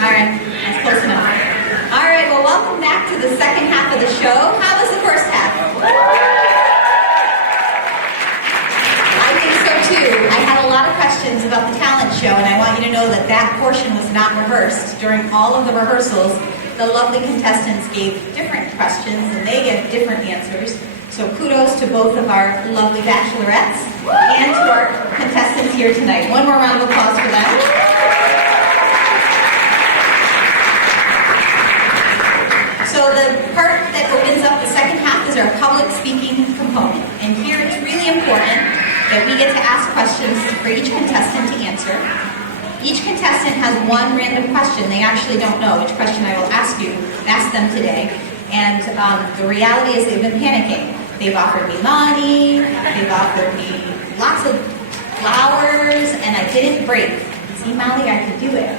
All right, that's close enough. All right, well, welcome back to the second half of the show. How was the first half? I had a lot of questions about the talent show, and I want you to know that that portion was not rehearsed. During all of the rehearsals, the lovely contestants gave different questions, and they gave different answers. So kudos to both of our lovely bachelorettes and to our contestants here tonight. One more round of applause for them. So the part that opens up the second half is our public speaking component. And here it's really important that we get to ask questions for each contestant to answer. Each contestant has one random question. They actually don't know which question I will ask them today. And the reality is they've been panicking. They've offered me money, they've offered me lots of flowers, and I didn't break. See, Molly, I could do it.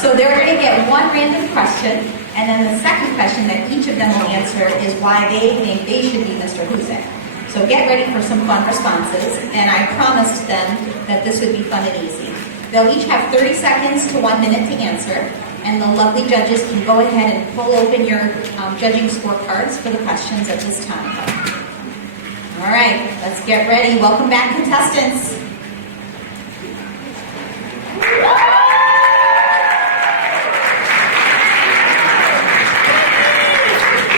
So they're going to get one random question, and then the second question that each of them will answer is why they think they should be Mr. Hoosac. So get ready for some fun responses, and I promised them that this would be fun and easy. They'll each have 30 seconds to 1 minute to answer, and the lovely judges can go ahead and pull open your judging scorecards for the questions at this time. All right, let's get ready. Welcome back, contestants.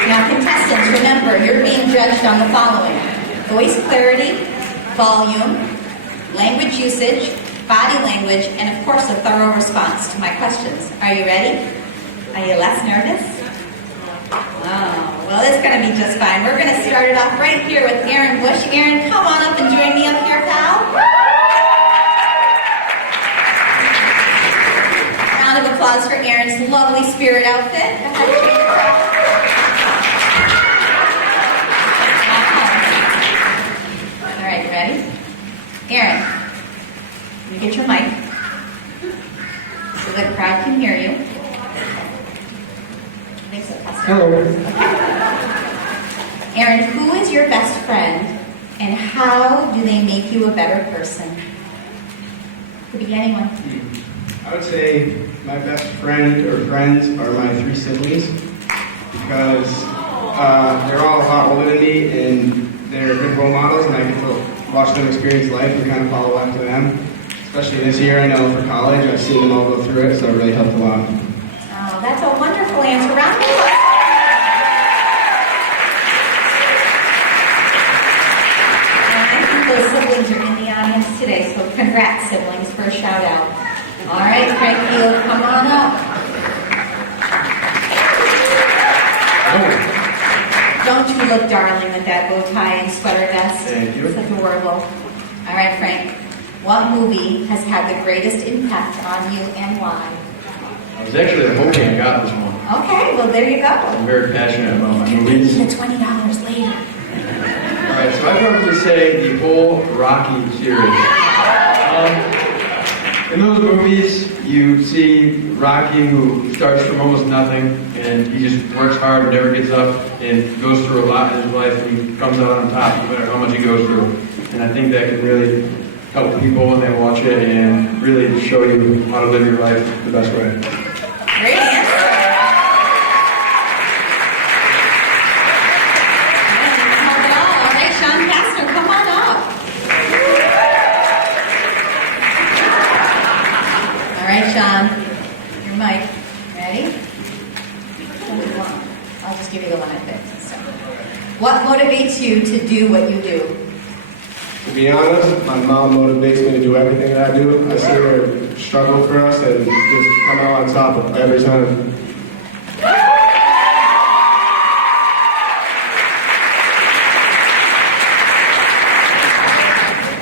Now, contestants, remember, you're being judged on the following: voice clarity, volume, language usage, body language, and of course a thorough response to my questions. Are you ready? Are you less nervous? Oh, well, it's going to be just fine. We're going to start it off right here with Aaron Bush. Aaron, come on up and join me up here, pal. Round of applause for Aaron's lovely spirit outfit. Go ahead, shake your crowd. All right, you ready? Aaron, you get your mic. Frank, who is your best friend and how do they make you a better person? Could be anyone. I would say my best friend or friends are my 3 siblings because they're all a lot older than me and they're good role models and I get to watch them experience life and kind of follow after them. Especially this year, I know for college, I've seen them all go through it, so it really helped a lot. Oh, that's a wonderful answer. Round of applause. And I think those siblings are in the audience today, so congrats, siblings, for a shout out. All right, Frankie, come on up. Don't you look darling with that bow tie and sweater vest? Thank you. It's adorable. All right, Frank. What movie has had the greatest impact on you and why? I was actually hoping I got this one. Okay, well, there you go. I'm very passionate about my You're movies. getting the $20 later. Alright, so I'd probably say the whole Rocky series. In those movies, you see Rocky who starts from almost nothing and he just works hard and never gives up and goes through a lot in his life and he comes out on top no matter how much he goes through. And I think that can really help people when they watch it and really show you how to live your life the best way. Great answer. All right, Sean Castro, come on up. All right, Sean, your mic. Ready? What do you want? I'll just give you the one I picked. So, what motivates you to do what you do? To be honest, my mom motivates me to do everything that I do. I see her struggle for us and just come out on top of every time.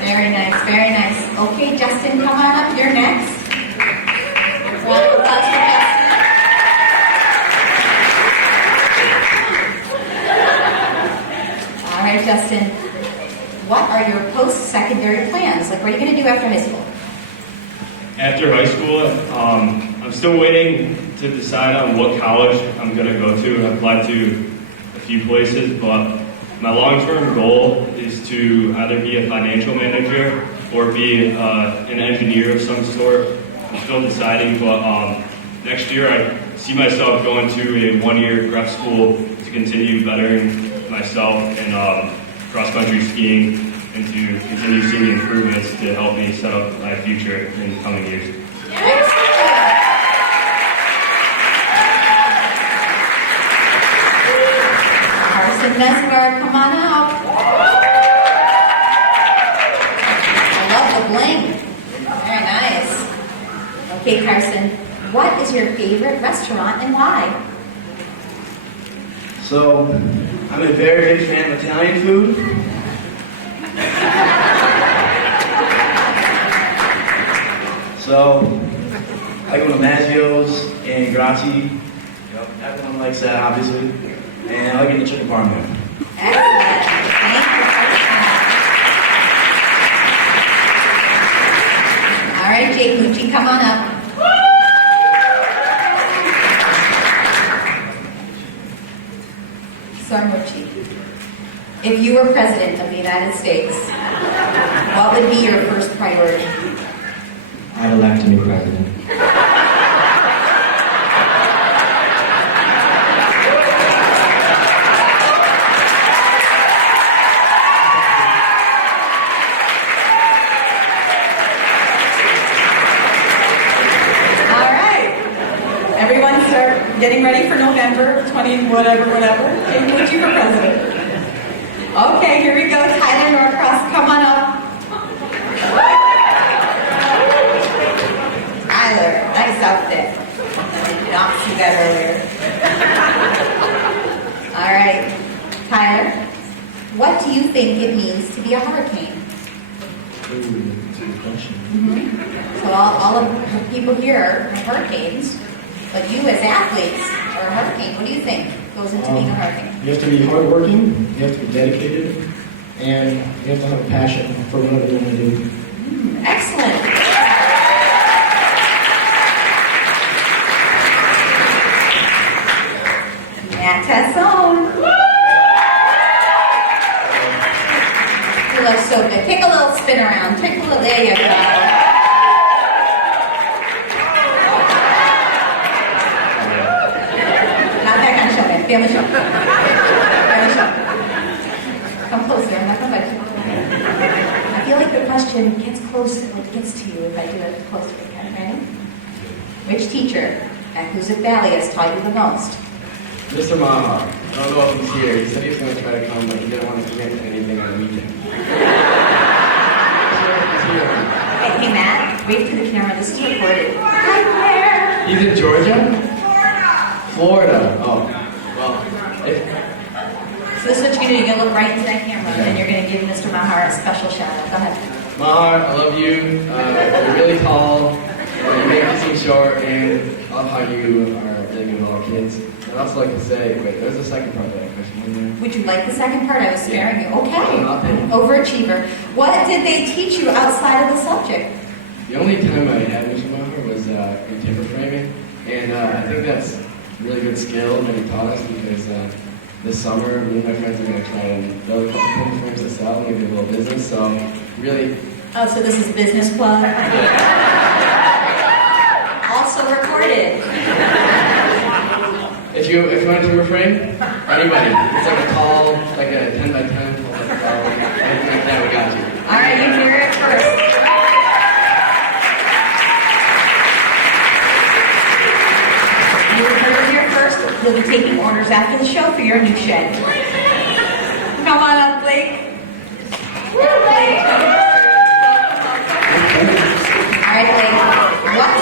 Very nice, very nice. Okay, Justin, come on up. You're next. Round of applause for Justin. All right, Justin. What are your post-secondary plans? Like, what are you going to do after high school? After high school, I'm still waiting to decide on what college I'm going to go to. I've applied to a few places, but my long-term goal is to either be a financial manager or be an engineer of some sort. I'm still deciding, but next year I see myself going to a one-year prep school to continue bettering myself in cross-country skiing and to continue seeing improvements to help me set up my future in the coming years. Carson Nesgar, come on out. I love the bling. Very nice. Okay, Carson, what is your favorite restaurant and why? So, I'm a very big fan of Italian food. So, I go to Mazzio's and Grazie. Yep, everyone likes that, obviously. And I like getting the chicken parm there. Excellent. Thank you, Carson. All right, Jake Lucci, come on up. Sarmucci, if you were president of the United States, what would be your first priority? I'd elect a new president. All right. Everyone start getting ready for November 20, whatever. Jake Lucci for president. Okay, here we go. Tyler Norcross, come on up. Tyler, nice outfit. I did not see that earlier. All right, Tyler, what do you think it means to be a hurricane? So all of the people here are hurricanes, but you as athletes are a hurricane. What do you think goes into being a hurricane? You have to be hardworking, you have to be dedicated, and you have to have a passion for whatever you want to do. Excellent. Matt Tassone. look so good. Take a little spin around. Take a little, there you go. Not that kind of show, man. Family show. Family show. Come closer. I'm not going to bite you. I feel like the question gets closer, like gets to you if I do it closer again, okay? Which teacher at Hoosac Valley has taught you the most? Mr. Maha, I don't know if he's here. He said he was going to try to come, but he didn't want to commit to anything on the weekend. Hey, Matt, wave to the camera. This is recorded. Hi there. He's in Georgia? Florida. Oh, well, if, So this is what you're going to do. You're going to look right into that camera, and then you're going to give Mr. Mahar a special shout out. Go ahead. Mahar, I love you. You're really tall. You make me seem short, and I love how you are really good with all kids. I'd also like to say, wait, there's a second part of that question, wasn't there? Would you like the second part? I was sparing you. Okay. Nothing. Overachiever. What did they teach you outside of the subject? The only time I had Mr. Maher was in timber framing, and I think that's a really good skill that he taught us because this summer, me and my friends are going to try and build a couple timber frames to sell and maybe a little business, so really... Oh, so this is business plug? Also recorded. If you want a timber frame, anybody, it's like a tall, like a 10 by 10, anything like that, we got you. All right, you hear it first. You heard it here first. We'll be taking orders after the show for your new shed. Come on up, Blake. Woo, Blake. All right, Blake. What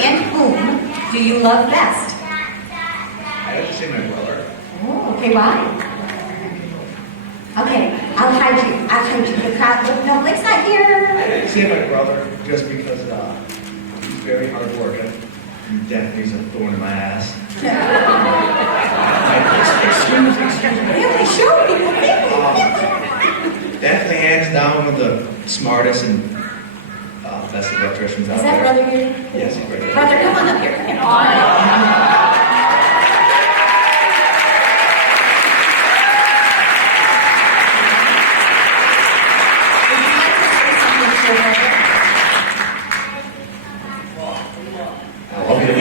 and whom do you love best? I have to say my brother. Oh, okay, why? Okay, I'll hide you. The crowd. No, Blake's not here. I have to say my brother just because he's very hard working. He definitely is a thorn in my ass. Excuse me. Yeah, they show people. Definitely hands down one of the smartest and best electricians out Is there. that brother here? Yes, he's right there. Brother, come on up here. Come here. Would you like to say something to your brother? I love you.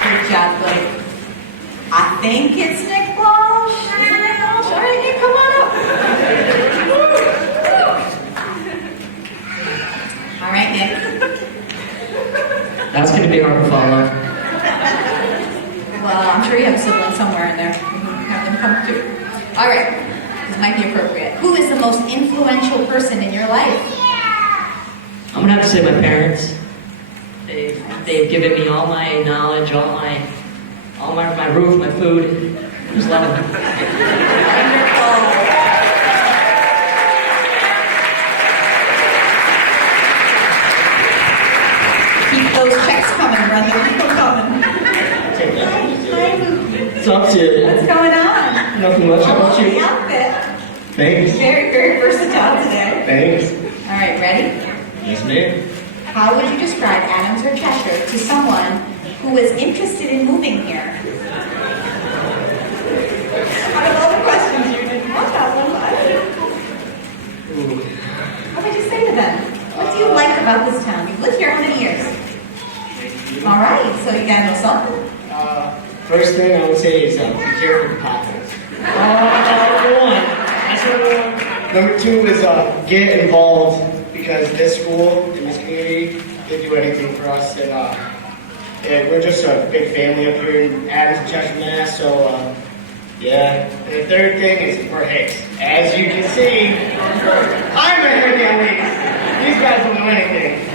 Good job, Blake. I think it's Nick Walsh. Is it Nick Walsh? All right, Nick, come on up. All right, Nick. That's going to be hard to follow. Well, I'm sure you have a sibling somewhere in there. You can have them come too. All right, this might be appropriate. Who is the most influential person in your life? I'm going to have to say my parents. They've given me all my knowledge, all my roof, my food. Just love them. Wonderful. Keep those checks coming, brother. Keep them coming. Hi, Luke. What's up, Sid? What's going on? Nothing much. How I love about the you? outfit. Thanks. Very, very versatile today. Thanks. All right, ready? Yes, ma'am. How would you describe Adams or Cheshire to someone who is interested in moving here? Out of all the questions you didn't want that one, what would you say to them? What do you like about this town? You've lived here how many years? All right, so you gotta know something. First thing I would say is be careful with potholes. Number one. That's number one. Number two is get involved because this school and this community, they do anything for us. And we're just a big family up here in Adams and Cheshire, Mass. So, yeah. And the third thing is we're Hicks. As you can see, I'm a Hercules. These guys don't know anything.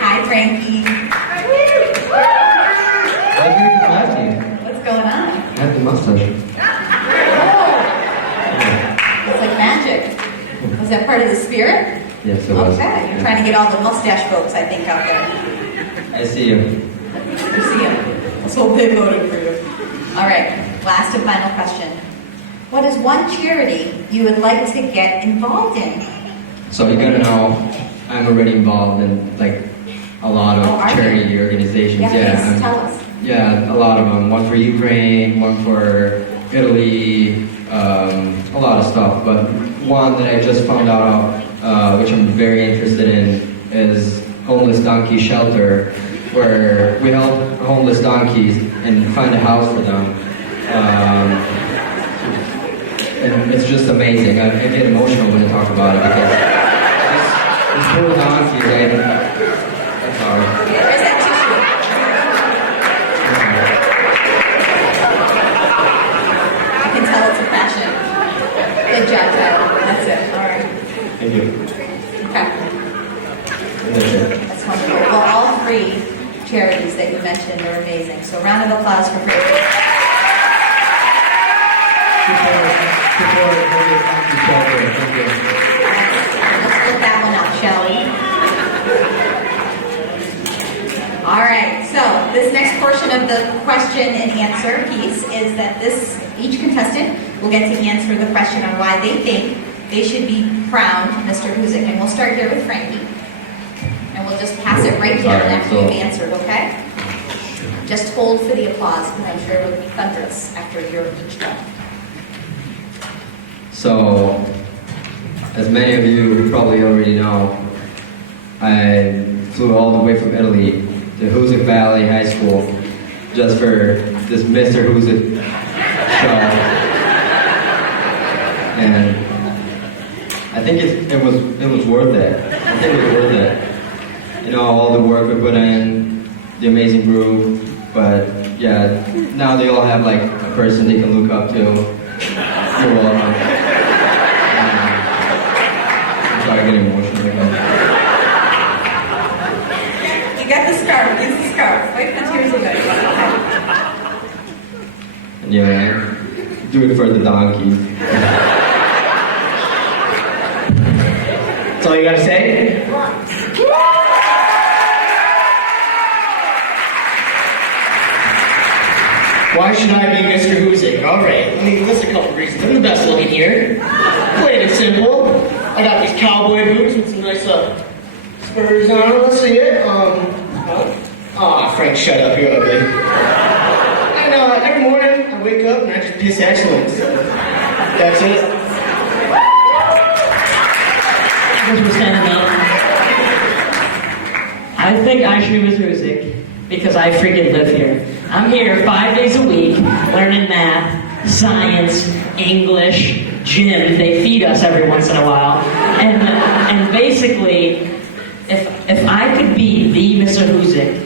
Hi, Frankie. What's going on? I have the mustache. It's like magic. Was that part of the spirit? Yes, it was. Okay, you're trying to get all the mustache folks, I think, out there. I see you. You see them. Let's hope they voted for you. All right, last and final question. What is one charity you would like to get involved in? So you gotta know, I'm already involved in like a lot of are you? charity organizations. Yeah, please tell us. Yeah, a lot of them. One for Ukraine, one for Italy, a lot of stuff. But one that I just found out of, which I'm very interested in, is Homeless Donkey Shelter, where we help homeless donkeys and find a house for them. And it's just amazing. I get emotional when I talk about it because these poor donkeys, that's hard. Where's that tissue? I can tell it's a passion. Good job, Tyler. That's it. All right. Thank you. Okay. That's wonderful. Well, all three charities that you mentioned are amazing. So round of applause for free. Thank you. Let's look that one up, shall we? All right, so this next portion of the question and answer piece is that each contestant will get to answer the question on why they think they should be crowned Mr. Hoosac. And we'll start here with Frankie. And we'll just pass it right down after you've answered, okay? Just hold for the applause, because I'm sure it would be thunderous after you're each done. So, as many of you probably already know, I flew all the way from Italy to Hoosac Valley High School just for this Mr. Hoosac show. And I think it was worth it. I think it was worth it. You know, all the work we put in, the amazing group, but yeah, now they all have like a person they can look up to. You're welcome. I'm getting emotional again. You got the scarf. Use the scarf. Wipe the tears away. And yeah, do it for the donkey. That's all you gotta say? Why should I be Mr. Hoosac? All right, let me list a couple reasons. I'm the best looking here. Plain and simple. I got these cowboy boots with some nice spurs on them. Let's see it. Frank, shut up. You're ugly. And every morning I wake up and I just piss excellence. That's it. Thanks for standing up. I think I should be Mr. Hoosac because I freaking live here. I'm here 5 days a week learning math, science, English, gym. They feed us every once in a while. And basically, if I could be the Mr. Hoosac,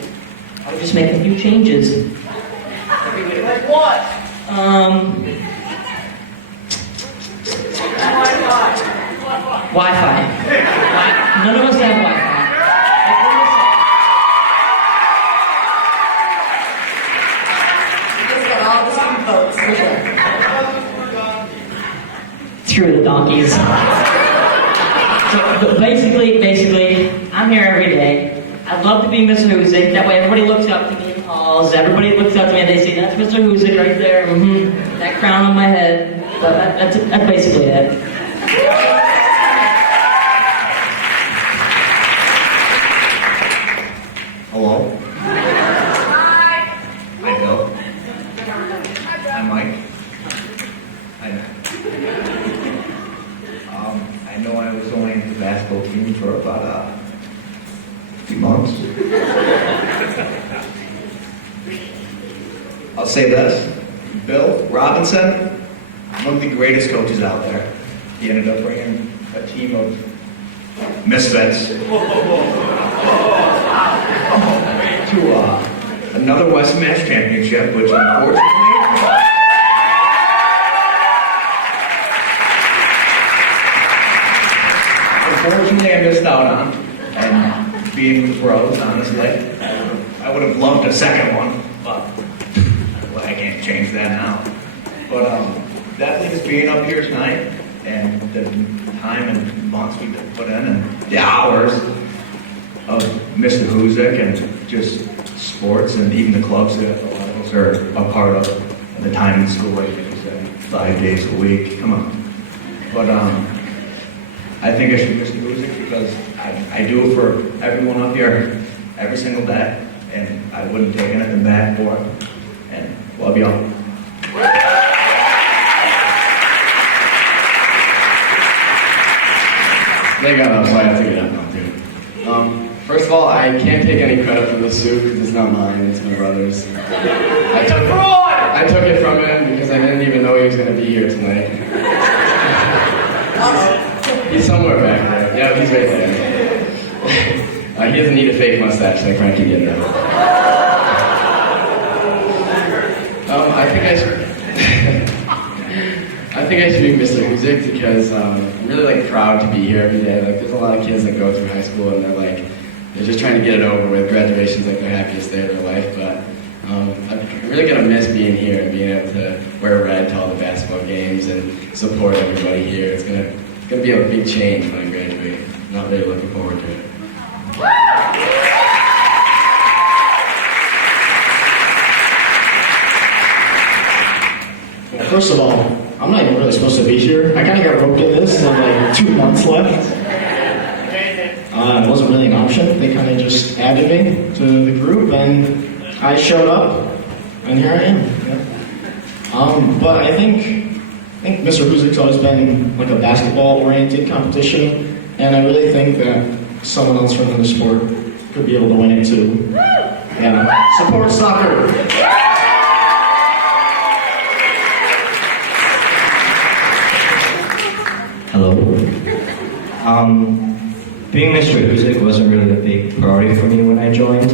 I would just make a few changes. Like what? Wi-Fi. None of us have Wi-Fi. You just got all the student votes. Screw the donkeys. So basically, I'm here every day. I'd love to be Mr. Hoosac. That way everybody looks up to me in halls. Everybody looks up to me and they say, that's Mr. Hoosac right there. That crown on my head. But that's basically it. Hello? Hi, Bill. Hi, Mike. Hi, Matt. I know I was only in the basketball team for about a few months. I'll say this. Bill Robinson, one of the greatest coaches out there. He ended up bringing a team of misfits to another West Match Championship, which unfortunately I missed out on. And being with bros, honestly, I would have loved a second one, but well, I can't change that now. But definitely just being up here tonight and the time and months we put in and the hours of Mr. Hoosac and just sports and even the clubs that a lot of us are a part of and the time in school, like you said. 5 days a week. Come on. But I think I should miss the music because I do it for everyone up here every single day, and I wouldn't take anything back for it. And love y'all. They got up, so I have to get up now, too. First of all, I can't take any credit for this suit because it's not mine, it's my brother's. I took it from him because I didn't even know he was going to be here tonight. He's somewhere back there. Yeah, he's right there. He doesn't need a fake mustache like Frankie did, though. I think I should be Mr. Hoosac because I'm really like proud to be here every day. Like there's a lot of kids that go through high school and they're just trying to get it over with. Graduation's like their happiest day of their life, but I'm really gonna miss being here and being able to wear red to all the basketball games and support everybody here. It's gonna be a big change when I graduate. Not really looking forward to it. Well, first of all, I'm not even really supposed to be here. I kind of got roped in this and like 2 months left. It wasn't really an option. They kind of just added me to the group and I showed up and here I am. Yeah. But I think Mr. Hoosac's always been like a basketball-oriented competition, and I really think that someone else from another sport could be able to win it too. Yeah. Support soccer! Hello. Being Mr. Hoosac wasn't really a big priority for me when I joined,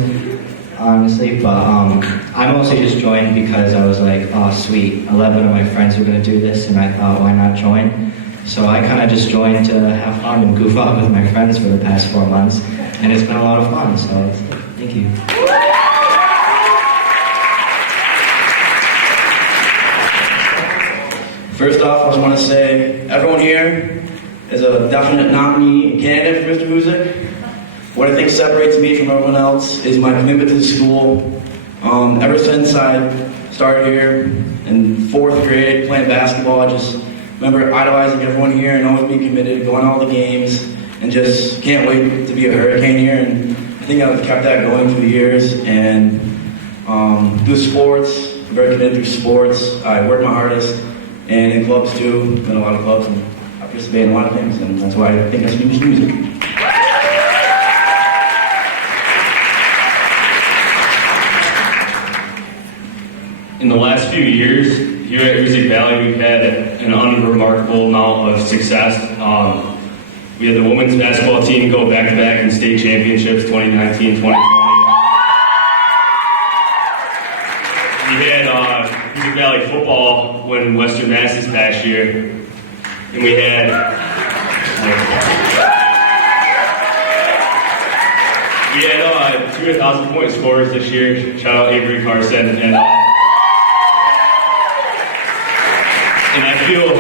honestly, but I mostly just joined because I was like, oh sweet, 11 of my friends are going to do this, and I thought, why not join? So I kind of just joined to have fun and goof off with my friends for the past 4 months, and it's been a lot of fun, so thank you. First off, I just want to say, everyone here is a definite nominee and candidate for Mr. Hoosac. What I think separates me from everyone else is my commitment to the school. Ever since I started here in 4th grade playing basketball, I just remember idolizing everyone here and always being committed, going to all the games, and just can't wait to be a Hurricane here. And I think I've kept that going through the years. And through sports, I'm very committed through sports. I work my hardest, and in clubs too. Been in a lot of clubs and I participate in a lot of things, and that's why I think I should do music. In the last few years, here at Hoosac Valley, we've had an unremarkable amount of success. We had the women's basketball team go back-to-back in state championships, 2019, 2020. We had Hoosac Valley football win Western Mass this past year. And we had 2,000-point scorers this year. Shout out Avery Carson. And I feel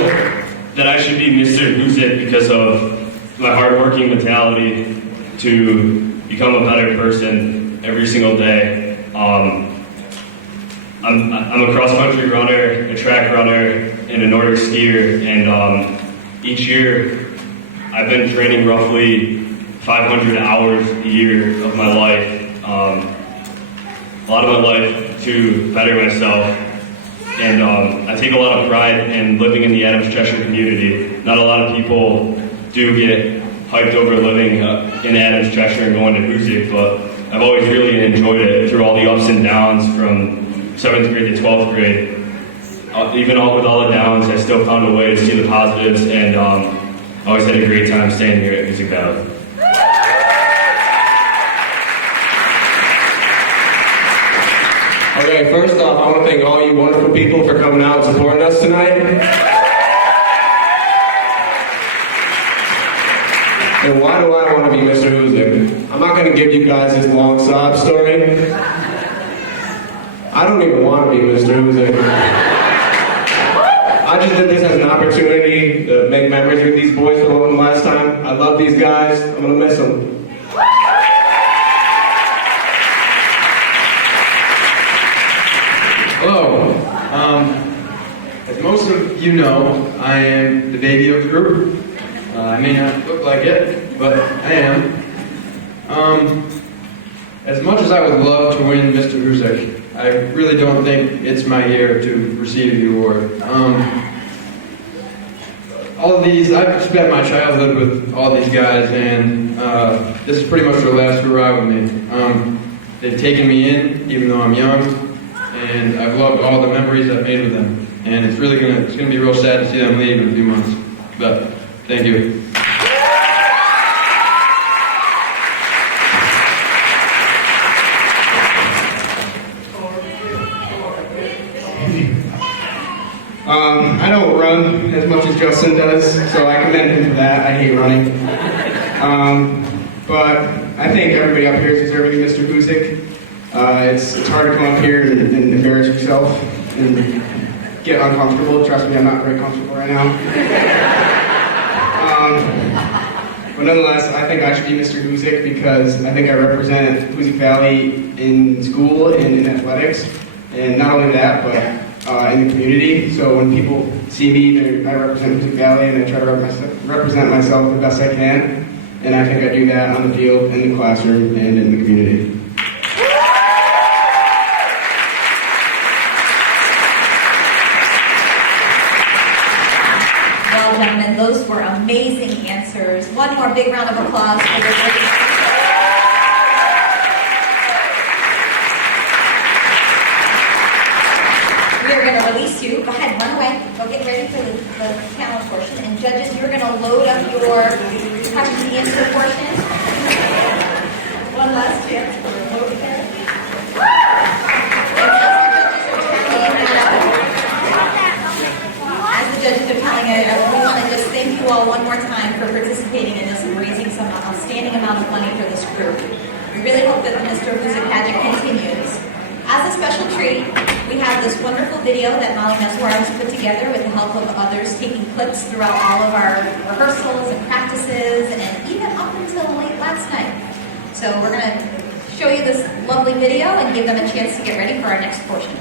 that I should be Mr. Hoosac because of my hard-working mentality to become a better person every single day. I'm a cross-country runner, a track runner, and a Nordic skier, and each year I've been training roughly 500 hours a year of my life, a lot of my life to better myself, and I take a lot of pride in living in the Adams Cheshire community. Not a lot of people do get hyped over living in Adams Cheshire and going to Hoosac, but I've always really enjoyed it through all the ups and downs from 7th grade to 12th grade. Even with all the downs, I still found a way to see the positives, and always had a great time staying here at Hoosac Valley. Okay, first off, I want to thank all you wonderful people for coming out and supporting us tonight. And why do I want to be Mr. Hoosac? I'm not going to give you guys this long sob story. I don't even want to be Mr. Hoosac. I just did this as an opportunity to make memories with these boys for one last time. I love these guys. I'm going to miss them. Hello. As most of you know, I am the baby of the group. I may not look like it, but I am. As much as I would love to win Mr. Hoosac, I really don't think it's my year to receive the award. All of these, I've spent my childhood with all these guys, and this is pretty much their last hurrah with me. They've taken me in, even though I'm young, and I've loved all the memories I've made with them. And it's gonna be real sad to see them leave in a few months. But thank you. I don't run as much as Justin does, so I commend him for that. I hate running. But I think everybody up here is deserving of Mr. Hoosac. It's hard to come up here and embarrass yourself and get uncomfortable. Trust me, I'm not very comfortable right now. But nonetheless, I think I should be Mr. Hoosac because I think I represent Hoosac Valley in school and in athletics. And not only that, but in the community. So when people see me, I represent Hoosac Valley and I try to represent myself the best I can. And I think I do that on the field, in the classroom, and in the community. Well, gentlemen, those were amazing answers. One more big round of applause for the great. We are going to release you. Go ahead, run away. Go get ready for the panel portion. And judges, you're going to load up your question and answer portion. One last chance for a vote there. As the judges are telling it, we want to just thank you all one more time for participating in this and raising some outstanding amount of money for this group. We really hope that the Mr. Hoosac pageant continues. As a special treat, we have this wonderful video that Molly Meswar has put together with the help of others, taking clips throughout all of our rehearsals and practices, and even up until late last night. So we're going to show you this lovely video and give them a chance to get ready for our next portion.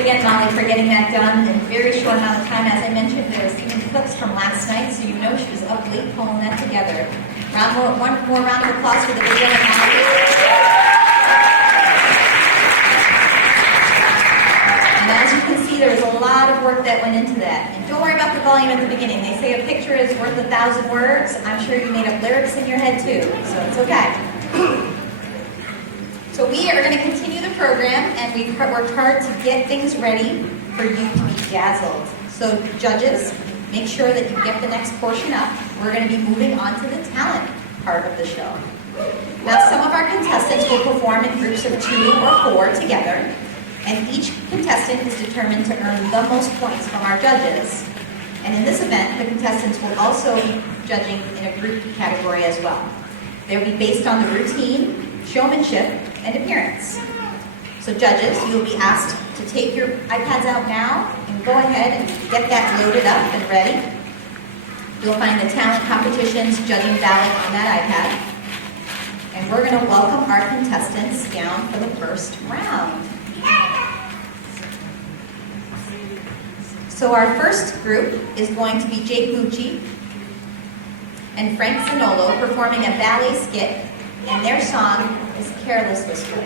again, Molly, for getting that done in a very short amount of time. As I mentioned, there were even clips from last night, so you know she was up late pulling that together. One more round of applause for the video and Molly. And as you can see, there was a lot of work that went into that. And don't worry about the volume at the beginning. They say a picture is worth 1,000 words. I'm sure you made up lyrics in your head too, so it's okay. So we are going to continue the program, and we've worked hard to get things ready for you to be dazzled. So judges, make sure that you get the next portion up. We're going to be moving on to the talent part of the show. Now, some of our contestants will perform in groups of 2 or 4 together, and each contestant is determined to earn the most points from our judges. And in this event, the contestants will also be judging in a group category as well. They'll be based on the routine, showmanship, and appearance. So judges, you'll be asked to take your iPads out now and go ahead and get that loaded up and ready. You'll find the talent competitions judging ballot on that iPad. And we're going to welcome our contestants down for the first round. So our first group is going to be Jake Mucci and Frank Zanolo performing a ballet skit, and their song is Careless Whisper.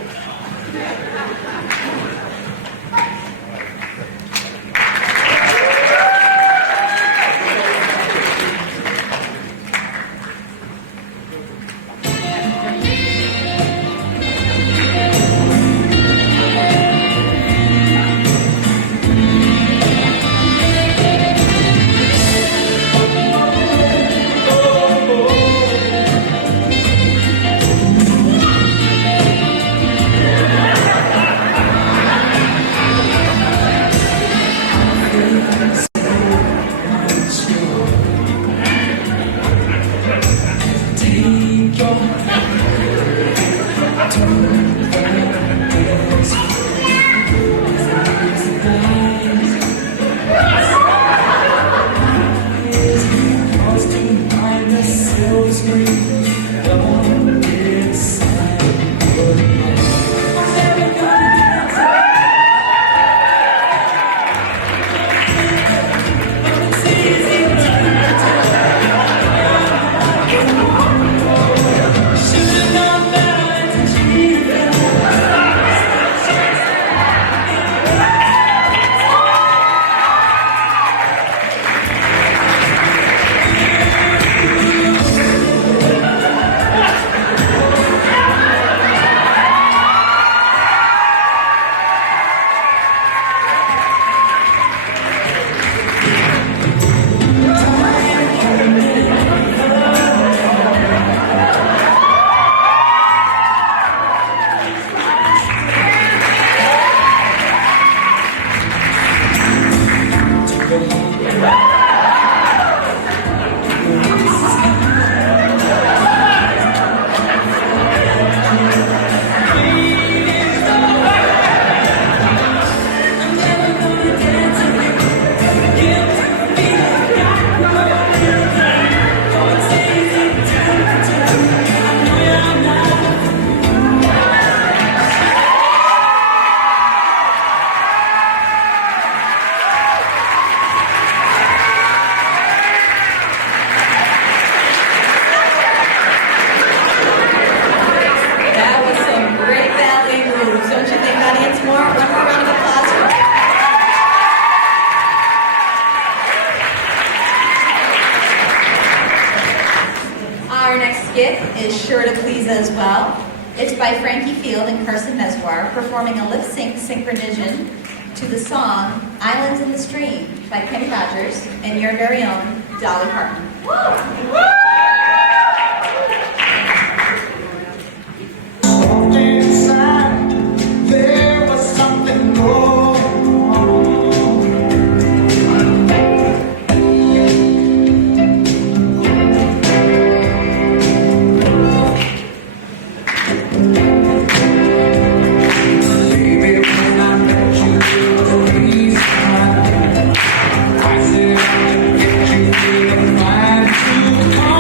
Performing a lip-sync synchronization to the song Islands in the Stream by Kenny Rogers and your very own Dolly Parton. Inside, there was something going on. I said I could get you to the fine to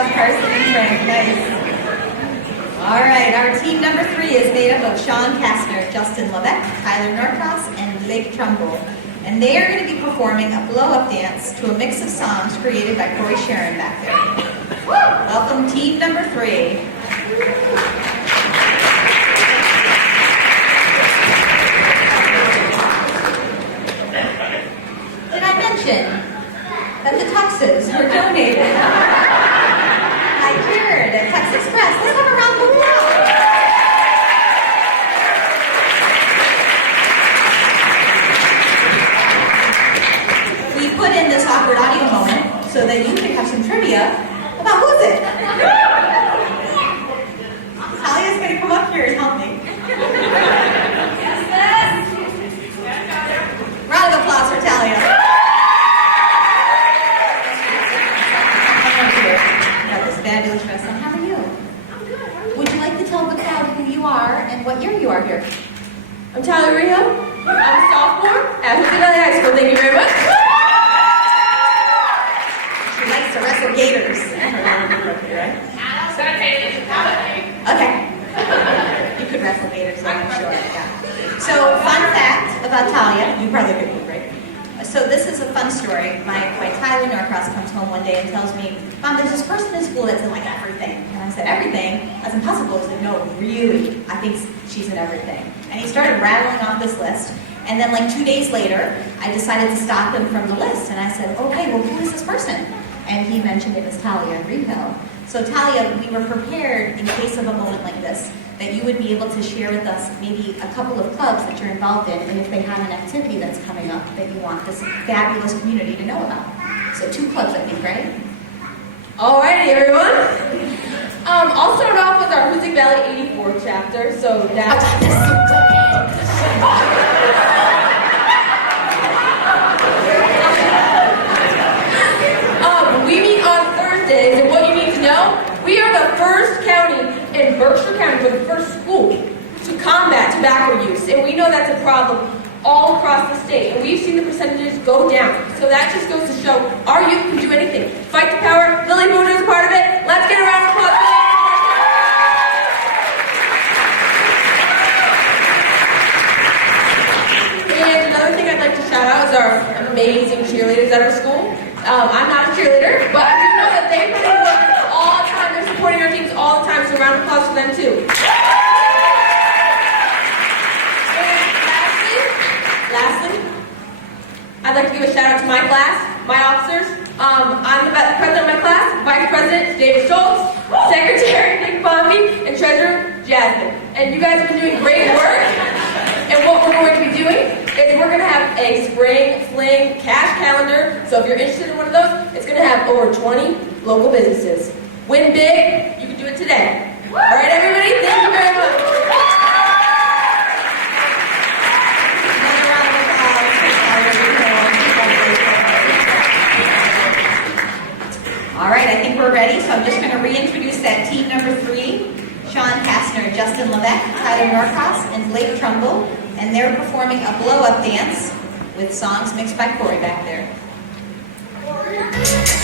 job, Carson and Frank. Nice. All right, our team number 3 is made up of Sean Kastner, Justin Levesque, Tyler Norcross, and Blake Trumbull. And they are going to be performing a blow-up dance to a mix of songs created by Corey Sharon back there. Welcome, team number 3. Did I mention that the tuxes were donated by Jared at Tux Express? Let's have a round of applause. We put in this awkward audio moment so that you can have some trivia about who's it. Talia's going to come up here and help me. Round of applause for Talia. Got this fabulous dress on. How are you? I'm good. Would you like to tell the crowd who you are and what year you are here? I'm Tyler Rio. I'm a sophomore at Hoosac High School. Thank you very much. She likes to wrestle gators. Right? Okay. You could wrestle gators, I'm sure. Yeah. So, fun fact about Talia, you probably could, right? So this is a fun story. My Tyler Norcross comes home one day and tells me, Mom, there's this person in school that's in like everything. And I said, everything? That's impossible. He said, no, really, I think she's in everything. And he started rattling off this list. And then like 2 days later, I decided to stop him from the list. And I said, okay, well, who is this person? And he mentioned it was Talia Greenhill. So Talia, we were prepared in case of a moment like this, that you would be able to share with us maybe a couple of clubs that you're involved in, and if they have an activity that's coming up that you want this fabulous community to know about. So 2 clubs, I think, right? Alrighty, everyone. I'll start off with our Hoosac Valley 84 chapter. So we meet on Thursdays, and what you need to know, we are the first county in Berkshire County, for the first school to combat tobacco use. And we know that's a problem all across the state. And we've seen the percentages go down. So that just goes to show our youth can do anything. Fight the power. Lily Boone is a part of it. Let's get a round of applause. And another thing I'd like to shout out is our amazing cheerleaders at our school. I'm not a cheerleader, but I do know that they put in work all the time. They're supporting our teams all the time, so a round of applause for them too. And lastly, I'd like to give a shout out to my class, my officers. I'm the president of my class, vice president David Schultz, secretary Nick Bombi, and treasurer Jasmine. And you guys have been doing great work. And what we're going to be doing is we're going to have a spring fling cash calendar. So if you're interested in one of those, it's going to have over 20 local businesses. Win big, you can do it today. All right, everybody, thank you very much. All right, I think we're ready, so I'm just going to reintroduce that team number 3. Sean Kastner, Justin Levesque, Tyler Norcross, and Blake Trumbull. And they're performing a blow-up dance with songs mixed by Corey back there. Yeah.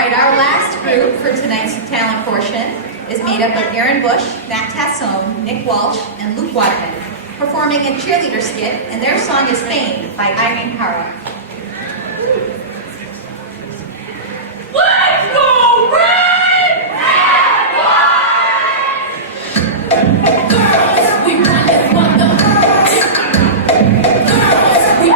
right, our last group for tonight's talent portion is made up of Aaron Bush, Matt Tassone, Nick Walsh, and Luke Waterman, performing a cheerleader skit, and their song is Fame by Irene Cara. Let's go red! Red, white! Girls, we run this mother. Girls, we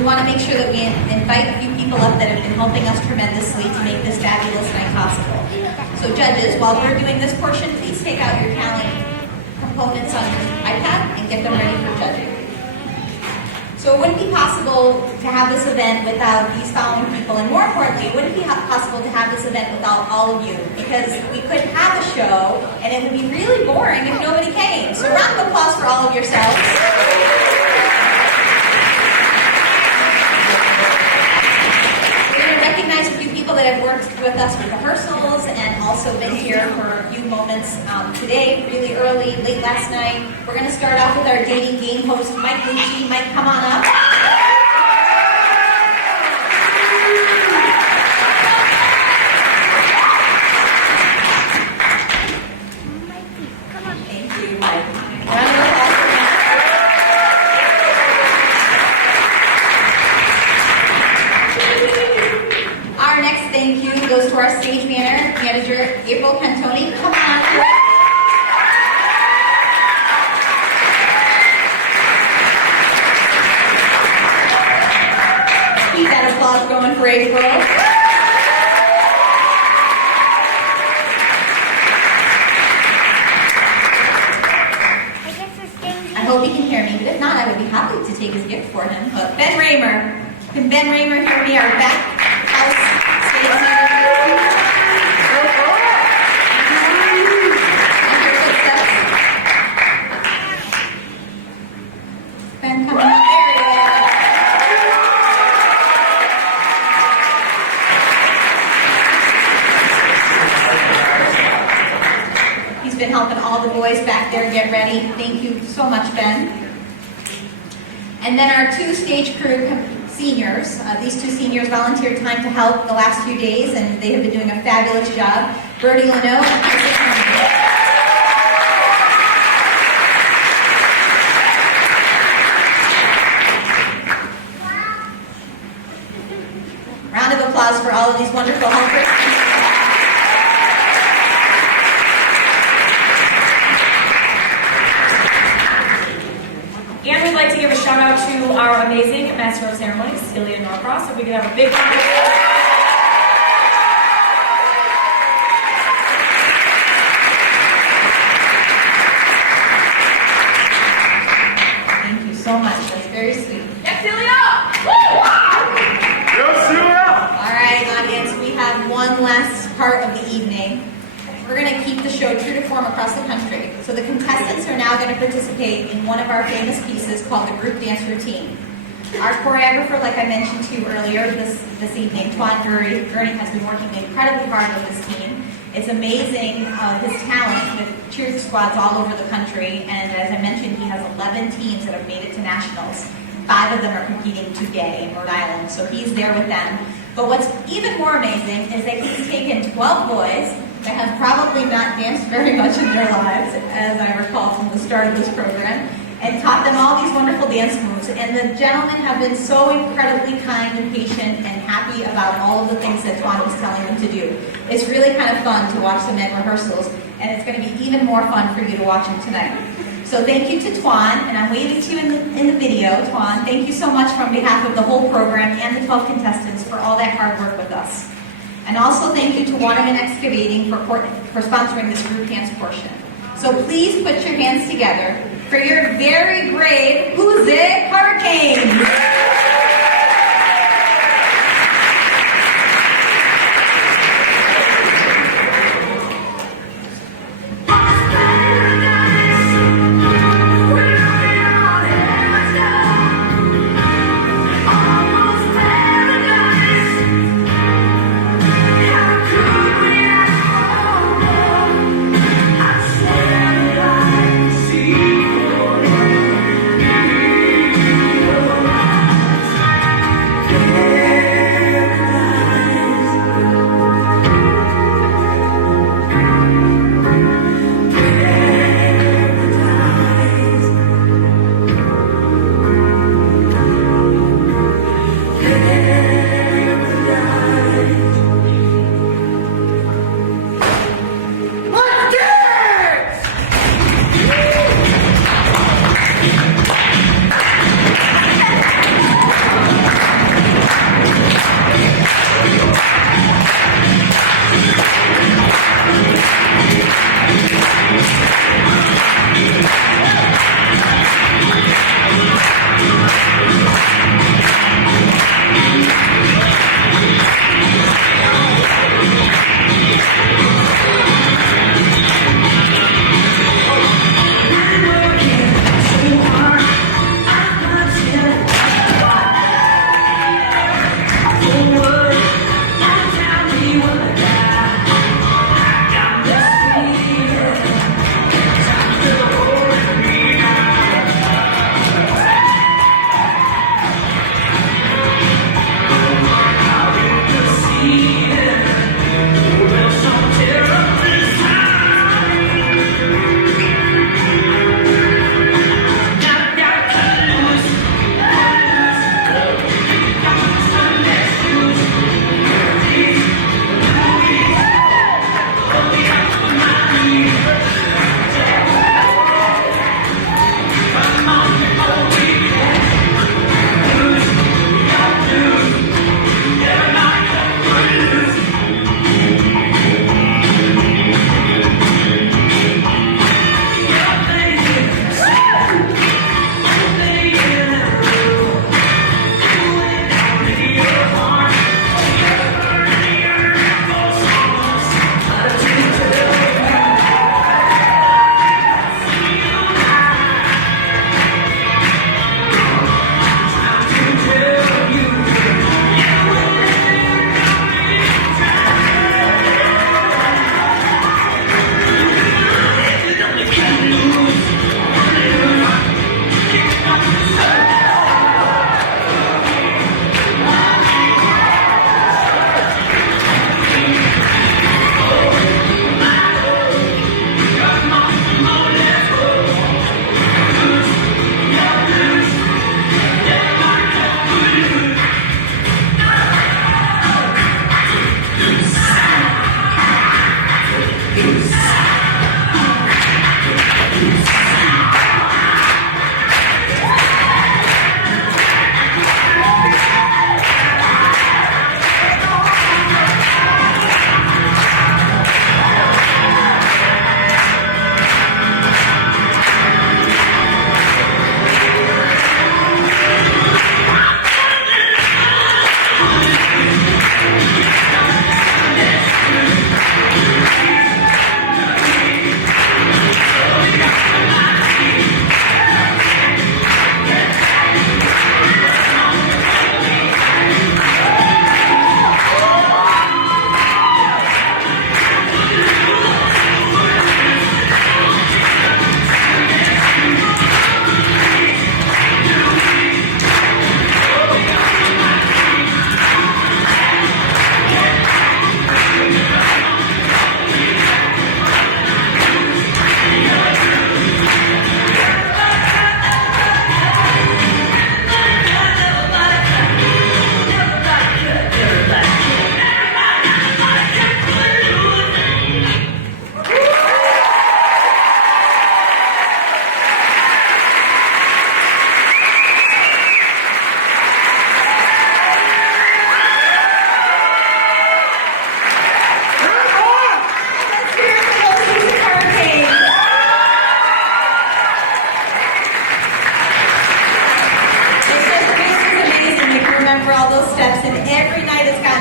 we want to make sure that we invite a few people up that have been helping us tremendously to make this fabulous night possible. So judges, while we're doing this portion, please take out your talent components on your iPad and get them ready for judging. So it wouldn't be possible to have this event without these following people, and more importantly, it wouldn't be possible to have this event without all of you, because we could have a show, and it would be really boring if nobody came. So round of applause for all of yourselves. Recognize a few people that have worked with us with rehearsals and also been here for a few moments today, really early, late last night. We're going to start off with our dating game host, Mike Lucci. Mike, come on up. Thank you, Mike. Round of applause for Mike. Our next thank you goes to our stage manager, April Cantoni. Come on. Keep that applause going for April. I hope he can hear me, but if not, I would be happy to take his gift for him. But Ben Raymer. Can Ben Raymer hear me? Our back house stage manager. Ben, come on. There he is. He's been helping all the boys back there get ready. Thank you so much, Ben. And then our two stage crew seniors. These two seniors volunteered time to help the last few days, and they have been doing a fabulous job. Bertie Leno and Isaac Herman. Round of applause for all of these wonderful helpers. And we'd like to give a shout out to our amazing Master of Ceremonies, Ilya Norcross. If we could have a big round of applause. Thank you so much. That's very sweet. Yes, Ilya! All right, audience, we have one last part of the evening. We're going to keep the show true to form across the country. So the contestants are now going to participate in one of our famous pieces called the group dance routine. Our choreographer, like I mentioned to you earlier this evening, Twan Gurney, has been working incredibly hard with this team. It's amazing his talent with cheer squads all over the country, and as I mentioned, he has 11 teams that have made it to nationals. 5 of them are competing today in Rhode Island, so he's there with them. But what's even more amazing is that he's taken 12 boys that have probably not danced very much in their lives, as I recall from the start of this program, and taught them all these wonderful dance moves. And the gentlemen have been so incredibly kind and patient and happy about all of the things that Twan was telling them to do. It's really kind of fun to watch them at rehearsals, and it's going to be even more fun for you to watch them tonight. So thank you to Twan, and I'm waving to you in the video. Twan, thank you so much on behalf of the whole program and the 12 contestants for all that hard work with us. And also thank you to Waterman Excavating for sponsoring this group dance portion. So please put your hands together for your very brave Hoosac Hurricanes.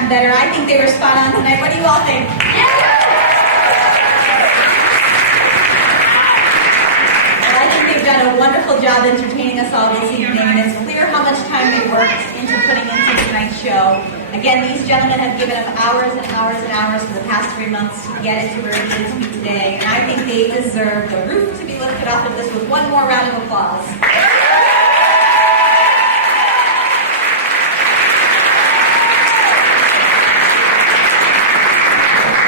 gotten better. I think they were spot on tonight. What do you all think? Well, I think they've done a wonderful job entertaining us all this evening, and it's clear how much time they worked into putting into tonight's show. Again, these gentlemen have given up hours and hours and hours for the past 3 months to get it to where it is to be today, and I think they deserve the roof to be lifted off of this with one more round of applause.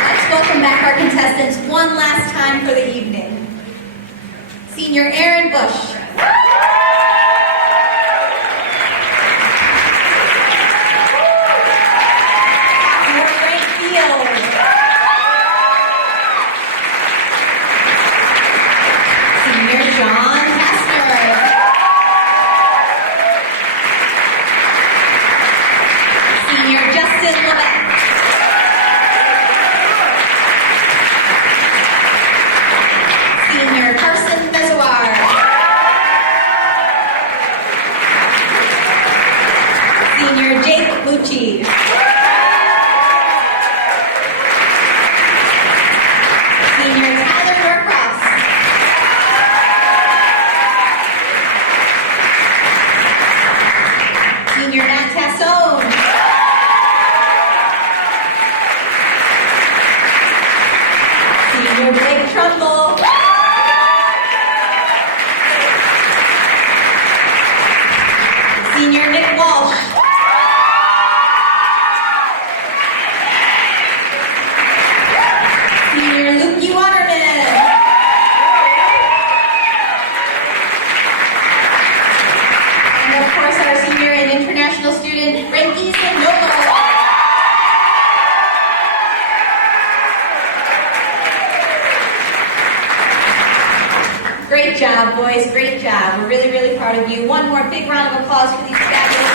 Let's welcome back our contestants one last time for the evening. Senior Aaron Bush. Great job, boys. Great job. We're really, really proud of you. One more big round of applause for these fabulous.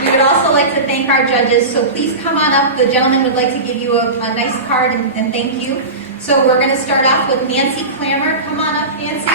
We would also like to thank our judges, so please come on up. The gentleman would like to give you a nice card and thank you. So we're going to start off with Nancy Clammer. Come on up, Nancy.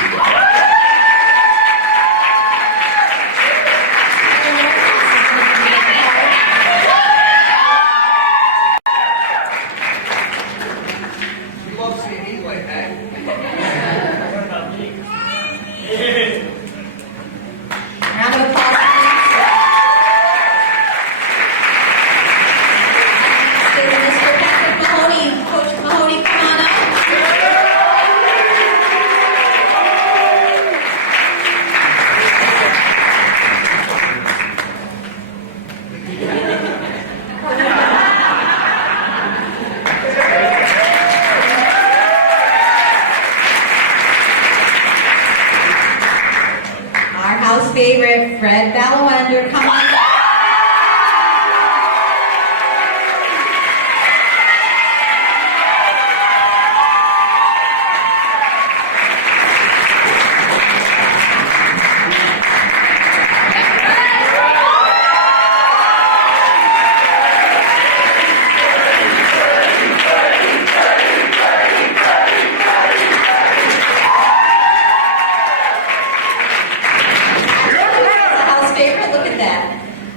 Favorite, Fred Ballawender, come on.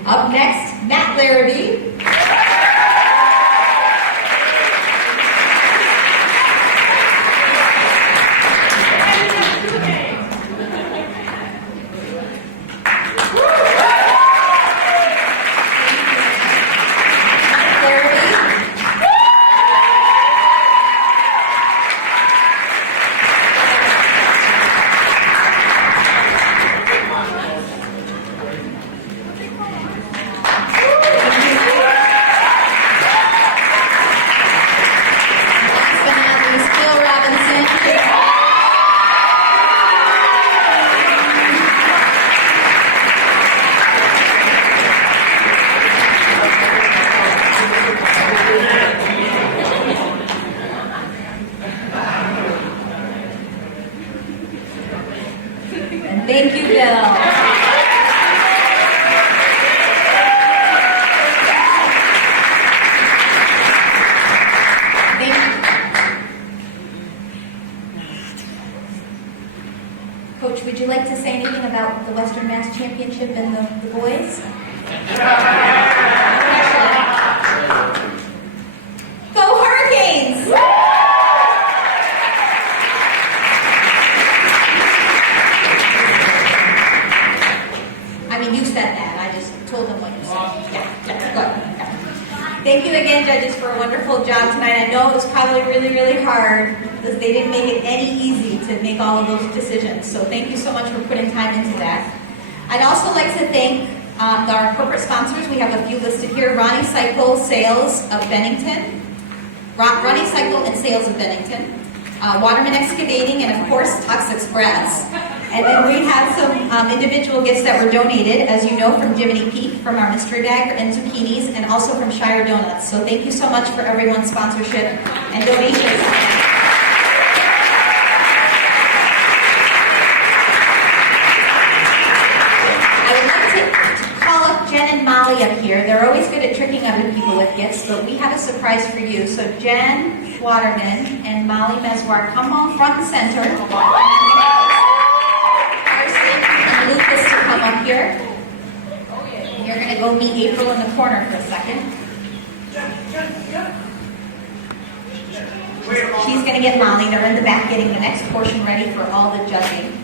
Up next, Matt Larrabee. Thank you, Bill. Coach, would you like to say anything about the Western Mass Championship and the boys? Go Hurricanes! I mean, you said that. I just told them what you said. Yeah, good. Thank you again, judges, for a wonderful job tonight. I know it was probably really, really hard because they didn't make it any easy to make all of those decisions. So thank you so much for putting time into that. I'd also like to thank our corporate sponsors. We have a few listed here. Ronnie Cycle Sales of Bennington. Ronnie Cycle and Sales of Bennington. Waterman Excavating, and of course, Tux Express. And then we had some individual gifts that were donated, as you know, from Jiminy Peak, from our mystery bag and zucchinis, and also from Shire Donuts. So thank you so much for everyone's sponsorship and donations. I would like to call up Jen and Molly up here. They're always good at tricking other people with gifts, but we have a surprise for you. So Jen Waterman and Molly Meswar, come on front and center. Lucas to come up here. You're going to go meet April in the corner for a second. She's going to get Molly. They're in the back getting the next portion ready for all the judging.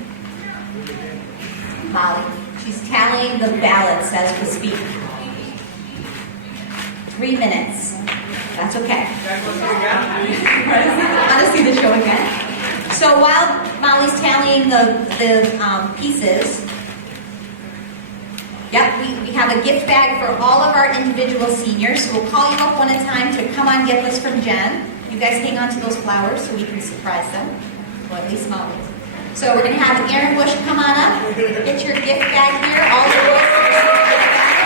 Molly. She's tallying the ballots as we speak. 3 minutes. That's okay. Want to see the show again? So while Molly's tallying the pieces, we have a gift bag for all of our individual seniors. So we'll call you up one at a time to come on get this from Jen. You guys hang on to those flowers so we can surprise them. Well, at least Molly. So we're going to have Aaron Bush come on up. Get your gift bag here. All the boys can receive a gift bag.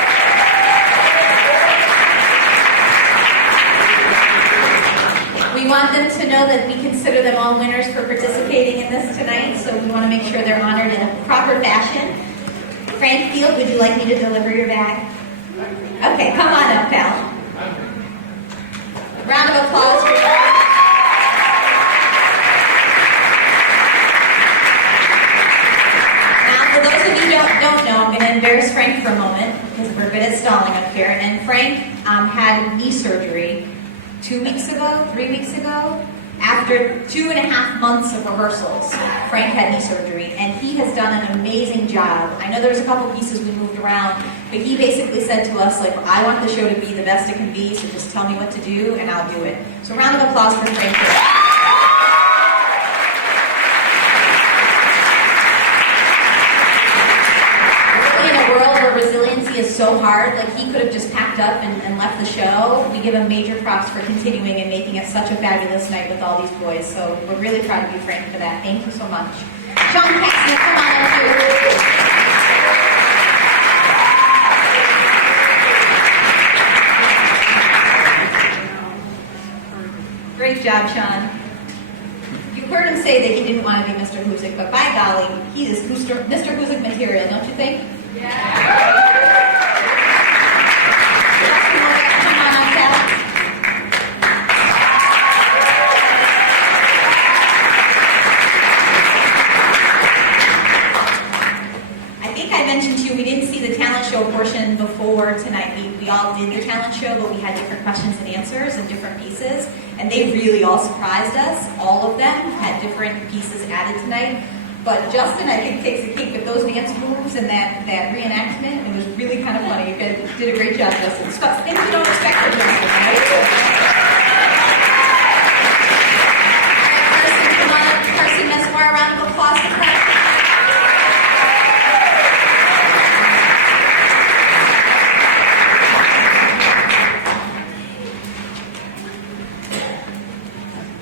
We want them to know that we consider them all winners for participating in this tonight, so we want to make sure they're honored in a proper fashion. Frank Field, would you like me to deliver your bag? Okay, come on up, pal. Round of applause for you. Now, for those of you who don't know, I'm going to embarrass Frank for a moment, because we're good at stalling up here. And Frank had knee surgery 3 weeks ago, after 2.5 months of rehearsals. Frank had knee surgery, and he has done an amazing job. I know there's a couple pieces we moved around, but he basically said to us, like, I want the show to be the best it can be, so just tell me what to do, and I'll do it. So round of applause for Frank. Resiliency is so hard. Like, he could have just packed up and left the show. We give him major props for continuing and making it such a fabulous night with all these boys. So we're really proud of you, Frank, for that. Thank you so much. Sean Paxton, come on up here. Great job, Sean. You heard him say that he didn't want to be Mr. Hoosac, but by golly, he is Mr. Hoosac material, don't you think? We didn't see the talent show portion before tonight. We all did the talent show, but we had different questions and answers and different pieces, and they really all surprised us. All of them had different pieces added tonight. But Justin, I think, takes the cake with those dance moves and that reenactment. It was really kind of funny. You guys did a great job, Justin. Things you don't expect from Justin, right? All right, Carson, come on up. Carson Meswar, a round of applause for Carson.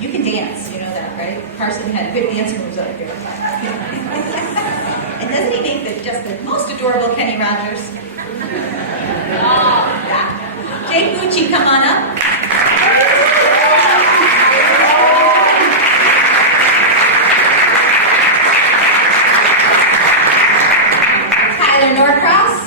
You can dance, you know that, right? Carson had good dance moves up here. And doesn't he make just the most adorable Kenny Rogers? Yeah. Jake Gucci, come on up. Tyler Norcross.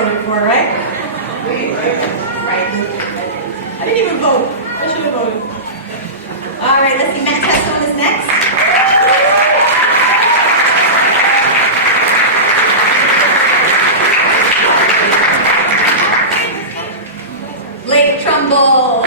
voted for, right? Right. I didn't even vote. I should have voted. All right, let's see. Matt Testone is next. Lake Trumbull.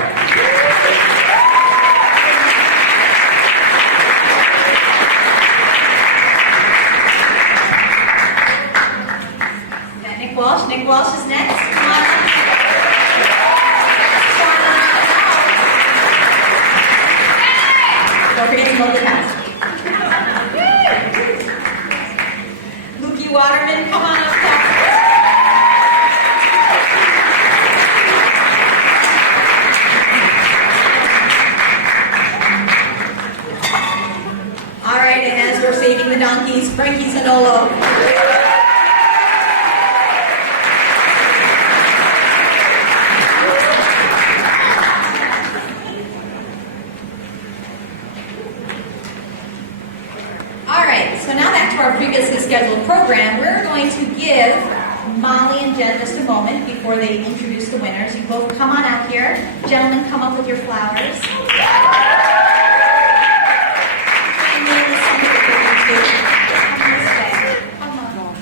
Nick Walsh. Nick Walsh is next. Come on up. Don't forget to mow the house. Lukey Waterman, come on up. All right, and as we're saving the donkeys, Frankie Zanolo. Our previously scheduled program, we're going to give Molly and Jen just a moment before they introduce the winners. You both come on out here. Gentlemen, come up with your flowers. Come on.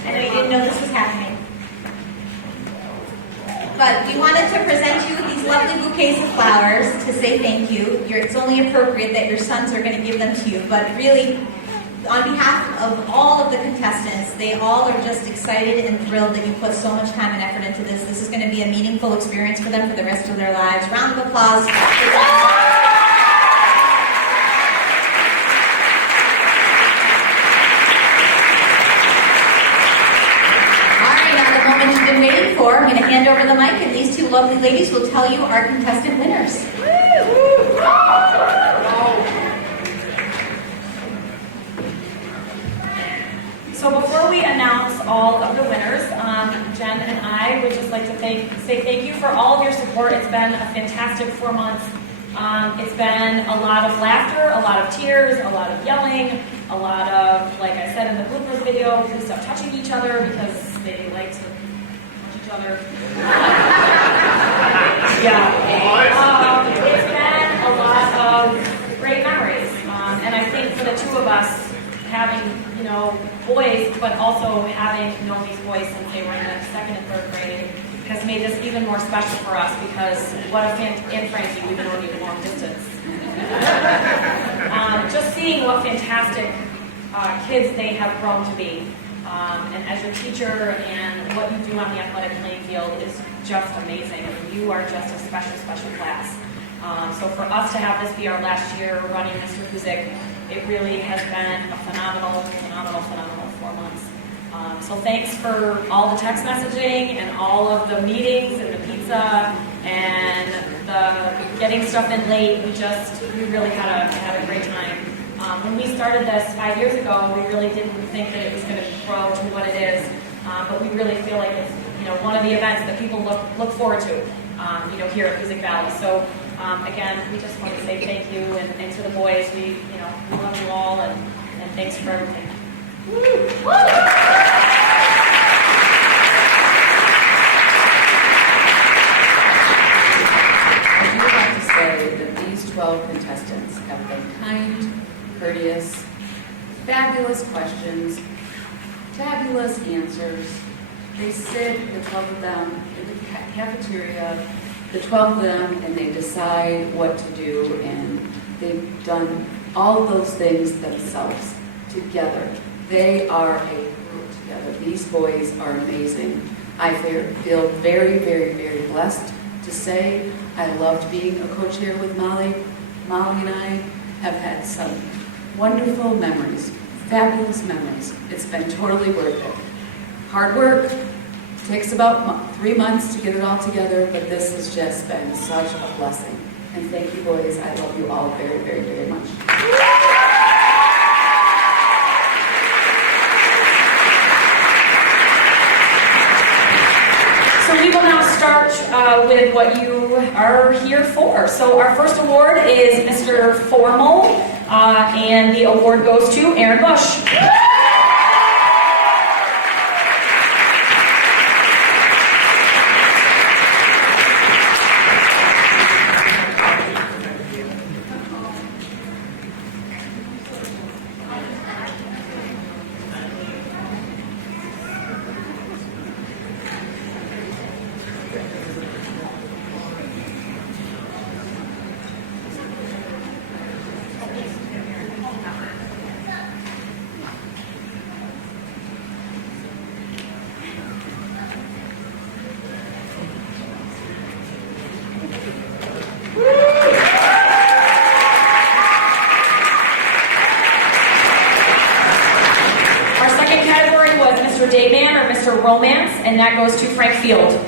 I know you didn't know this was happening. But we wanted to present you with these lovely bouquets of flowers to say thank you. It's only appropriate that your sons are going to give them to you, but really, on behalf of all of the contestants, they all are just excited and thrilled that you put so much time and effort into this. This is going to be a meaningful experience for them for the rest of their lives. Round of applause. All right, now the moment you've been waiting for, I'm going to hand over the mic, and these two lovely ladies will tell you our contestant winners. So before we announce all of the winners, Jen and I would just like to say thank you for all of your support. It's been a fantastic 4 months. It's been a lot of laughter, a lot of tears, a lot of yelling, a lot of, like I said in the bloopers video, please stop touching each other because they like to touch each other. Yeah. It's been a lot of great memories. And I think for the two of us, having, boys, but also having known these boys since they were in the 2nd and 3rd grade has made this even more special for us because what a and Frankie, we've been known you long distance. Just seeing what fantastic kids they have grown to be. And as your teacher and what you do on the athletic playing field is just amazing. You are just a special, special class. So for us to have this be our last year running Mr. Hoosac, it really has been a phenomenal 4 months. So thanks for all the text messaging and all of the meetings and the pizza and the getting stuff in late. We really had a great time. When we started this 5 years ago, we really didn't think that it was going to grow to what it is. But we really feel like it's one of the events that people look forward to here at Hoosac Valley. So again, we just want to say thank you, and to the boys, we love you all, and thanks for everything. I do have to say that these 12 contestants have been kind, courteous, fabulous questions, fabulous answers. They sit, the 12 of them, in the cafeteria, the 12 of them, and they decide what to do, and they've done all of those things themselves together. They are a group together. These boys are amazing. I feel very, very, very blessed to say I loved being a co-chair with Molly. Molly and I have had some wonderful memories, fabulous memories. It's been totally worth it. Hard work. Takes about 3 months to get it all together, but this has just been such a blessing. And thank you, boys. I love you all very, very, very much. So we will now start with what you are here for. So our first award is Mr. Formal, and the award goes to Aaron Bush. Mr. Dayman or Mr. Romance, and that goes to Frank Field.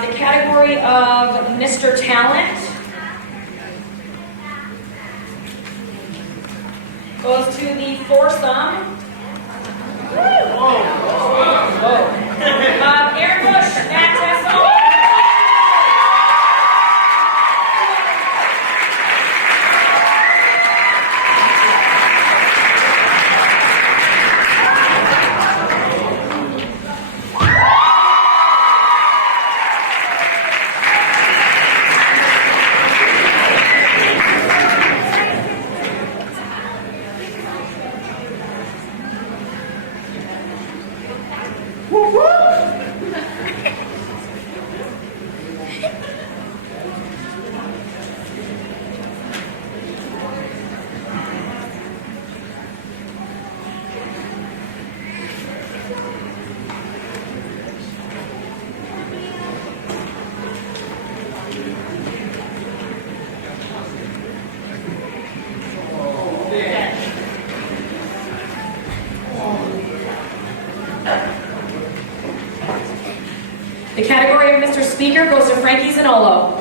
The category of Mr. Talent goes to the foursome. Aaron Bush, Matt Tessel. The category of Mr. Speaker goes to Frankie Zanolo.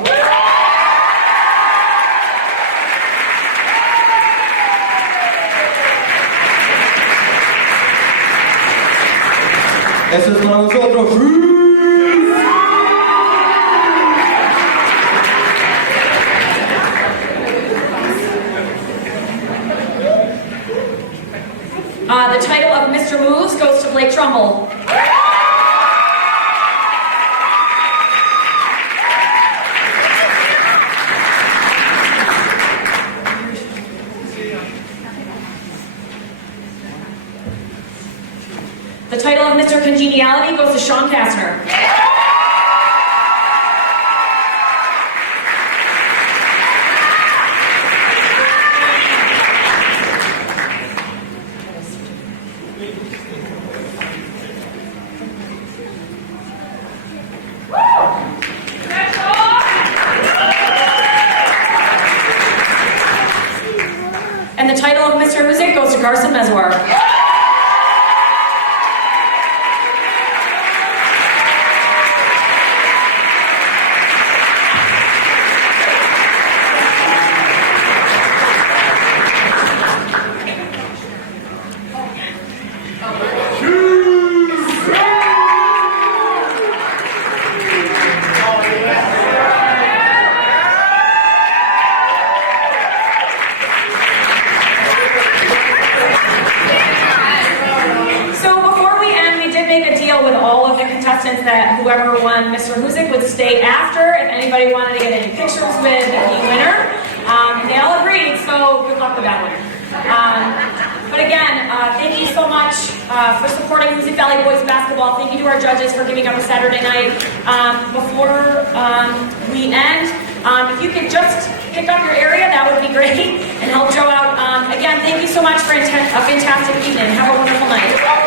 Eso es para nosotros. The title of Mr. Moves goes to Blake Trumbull. The title of Mr. Congeniality goes to Sean Kastner. And the title of Mr. Hoosac goes to Carson Meswar. That whoever won Mr. Hoosac would stay after if anybody wanted to get any pictures with the winner. They all agreed, so good luck with that one. But again, thank you so much for supporting Hoosac Valley Boys Basketball. Thank you to our judges for giving up a Saturday night. Before we end, if you could just pick up your area, that would be great, and help Joe out. Again, thank you so much for a fantastic evening. Have a wonderful night.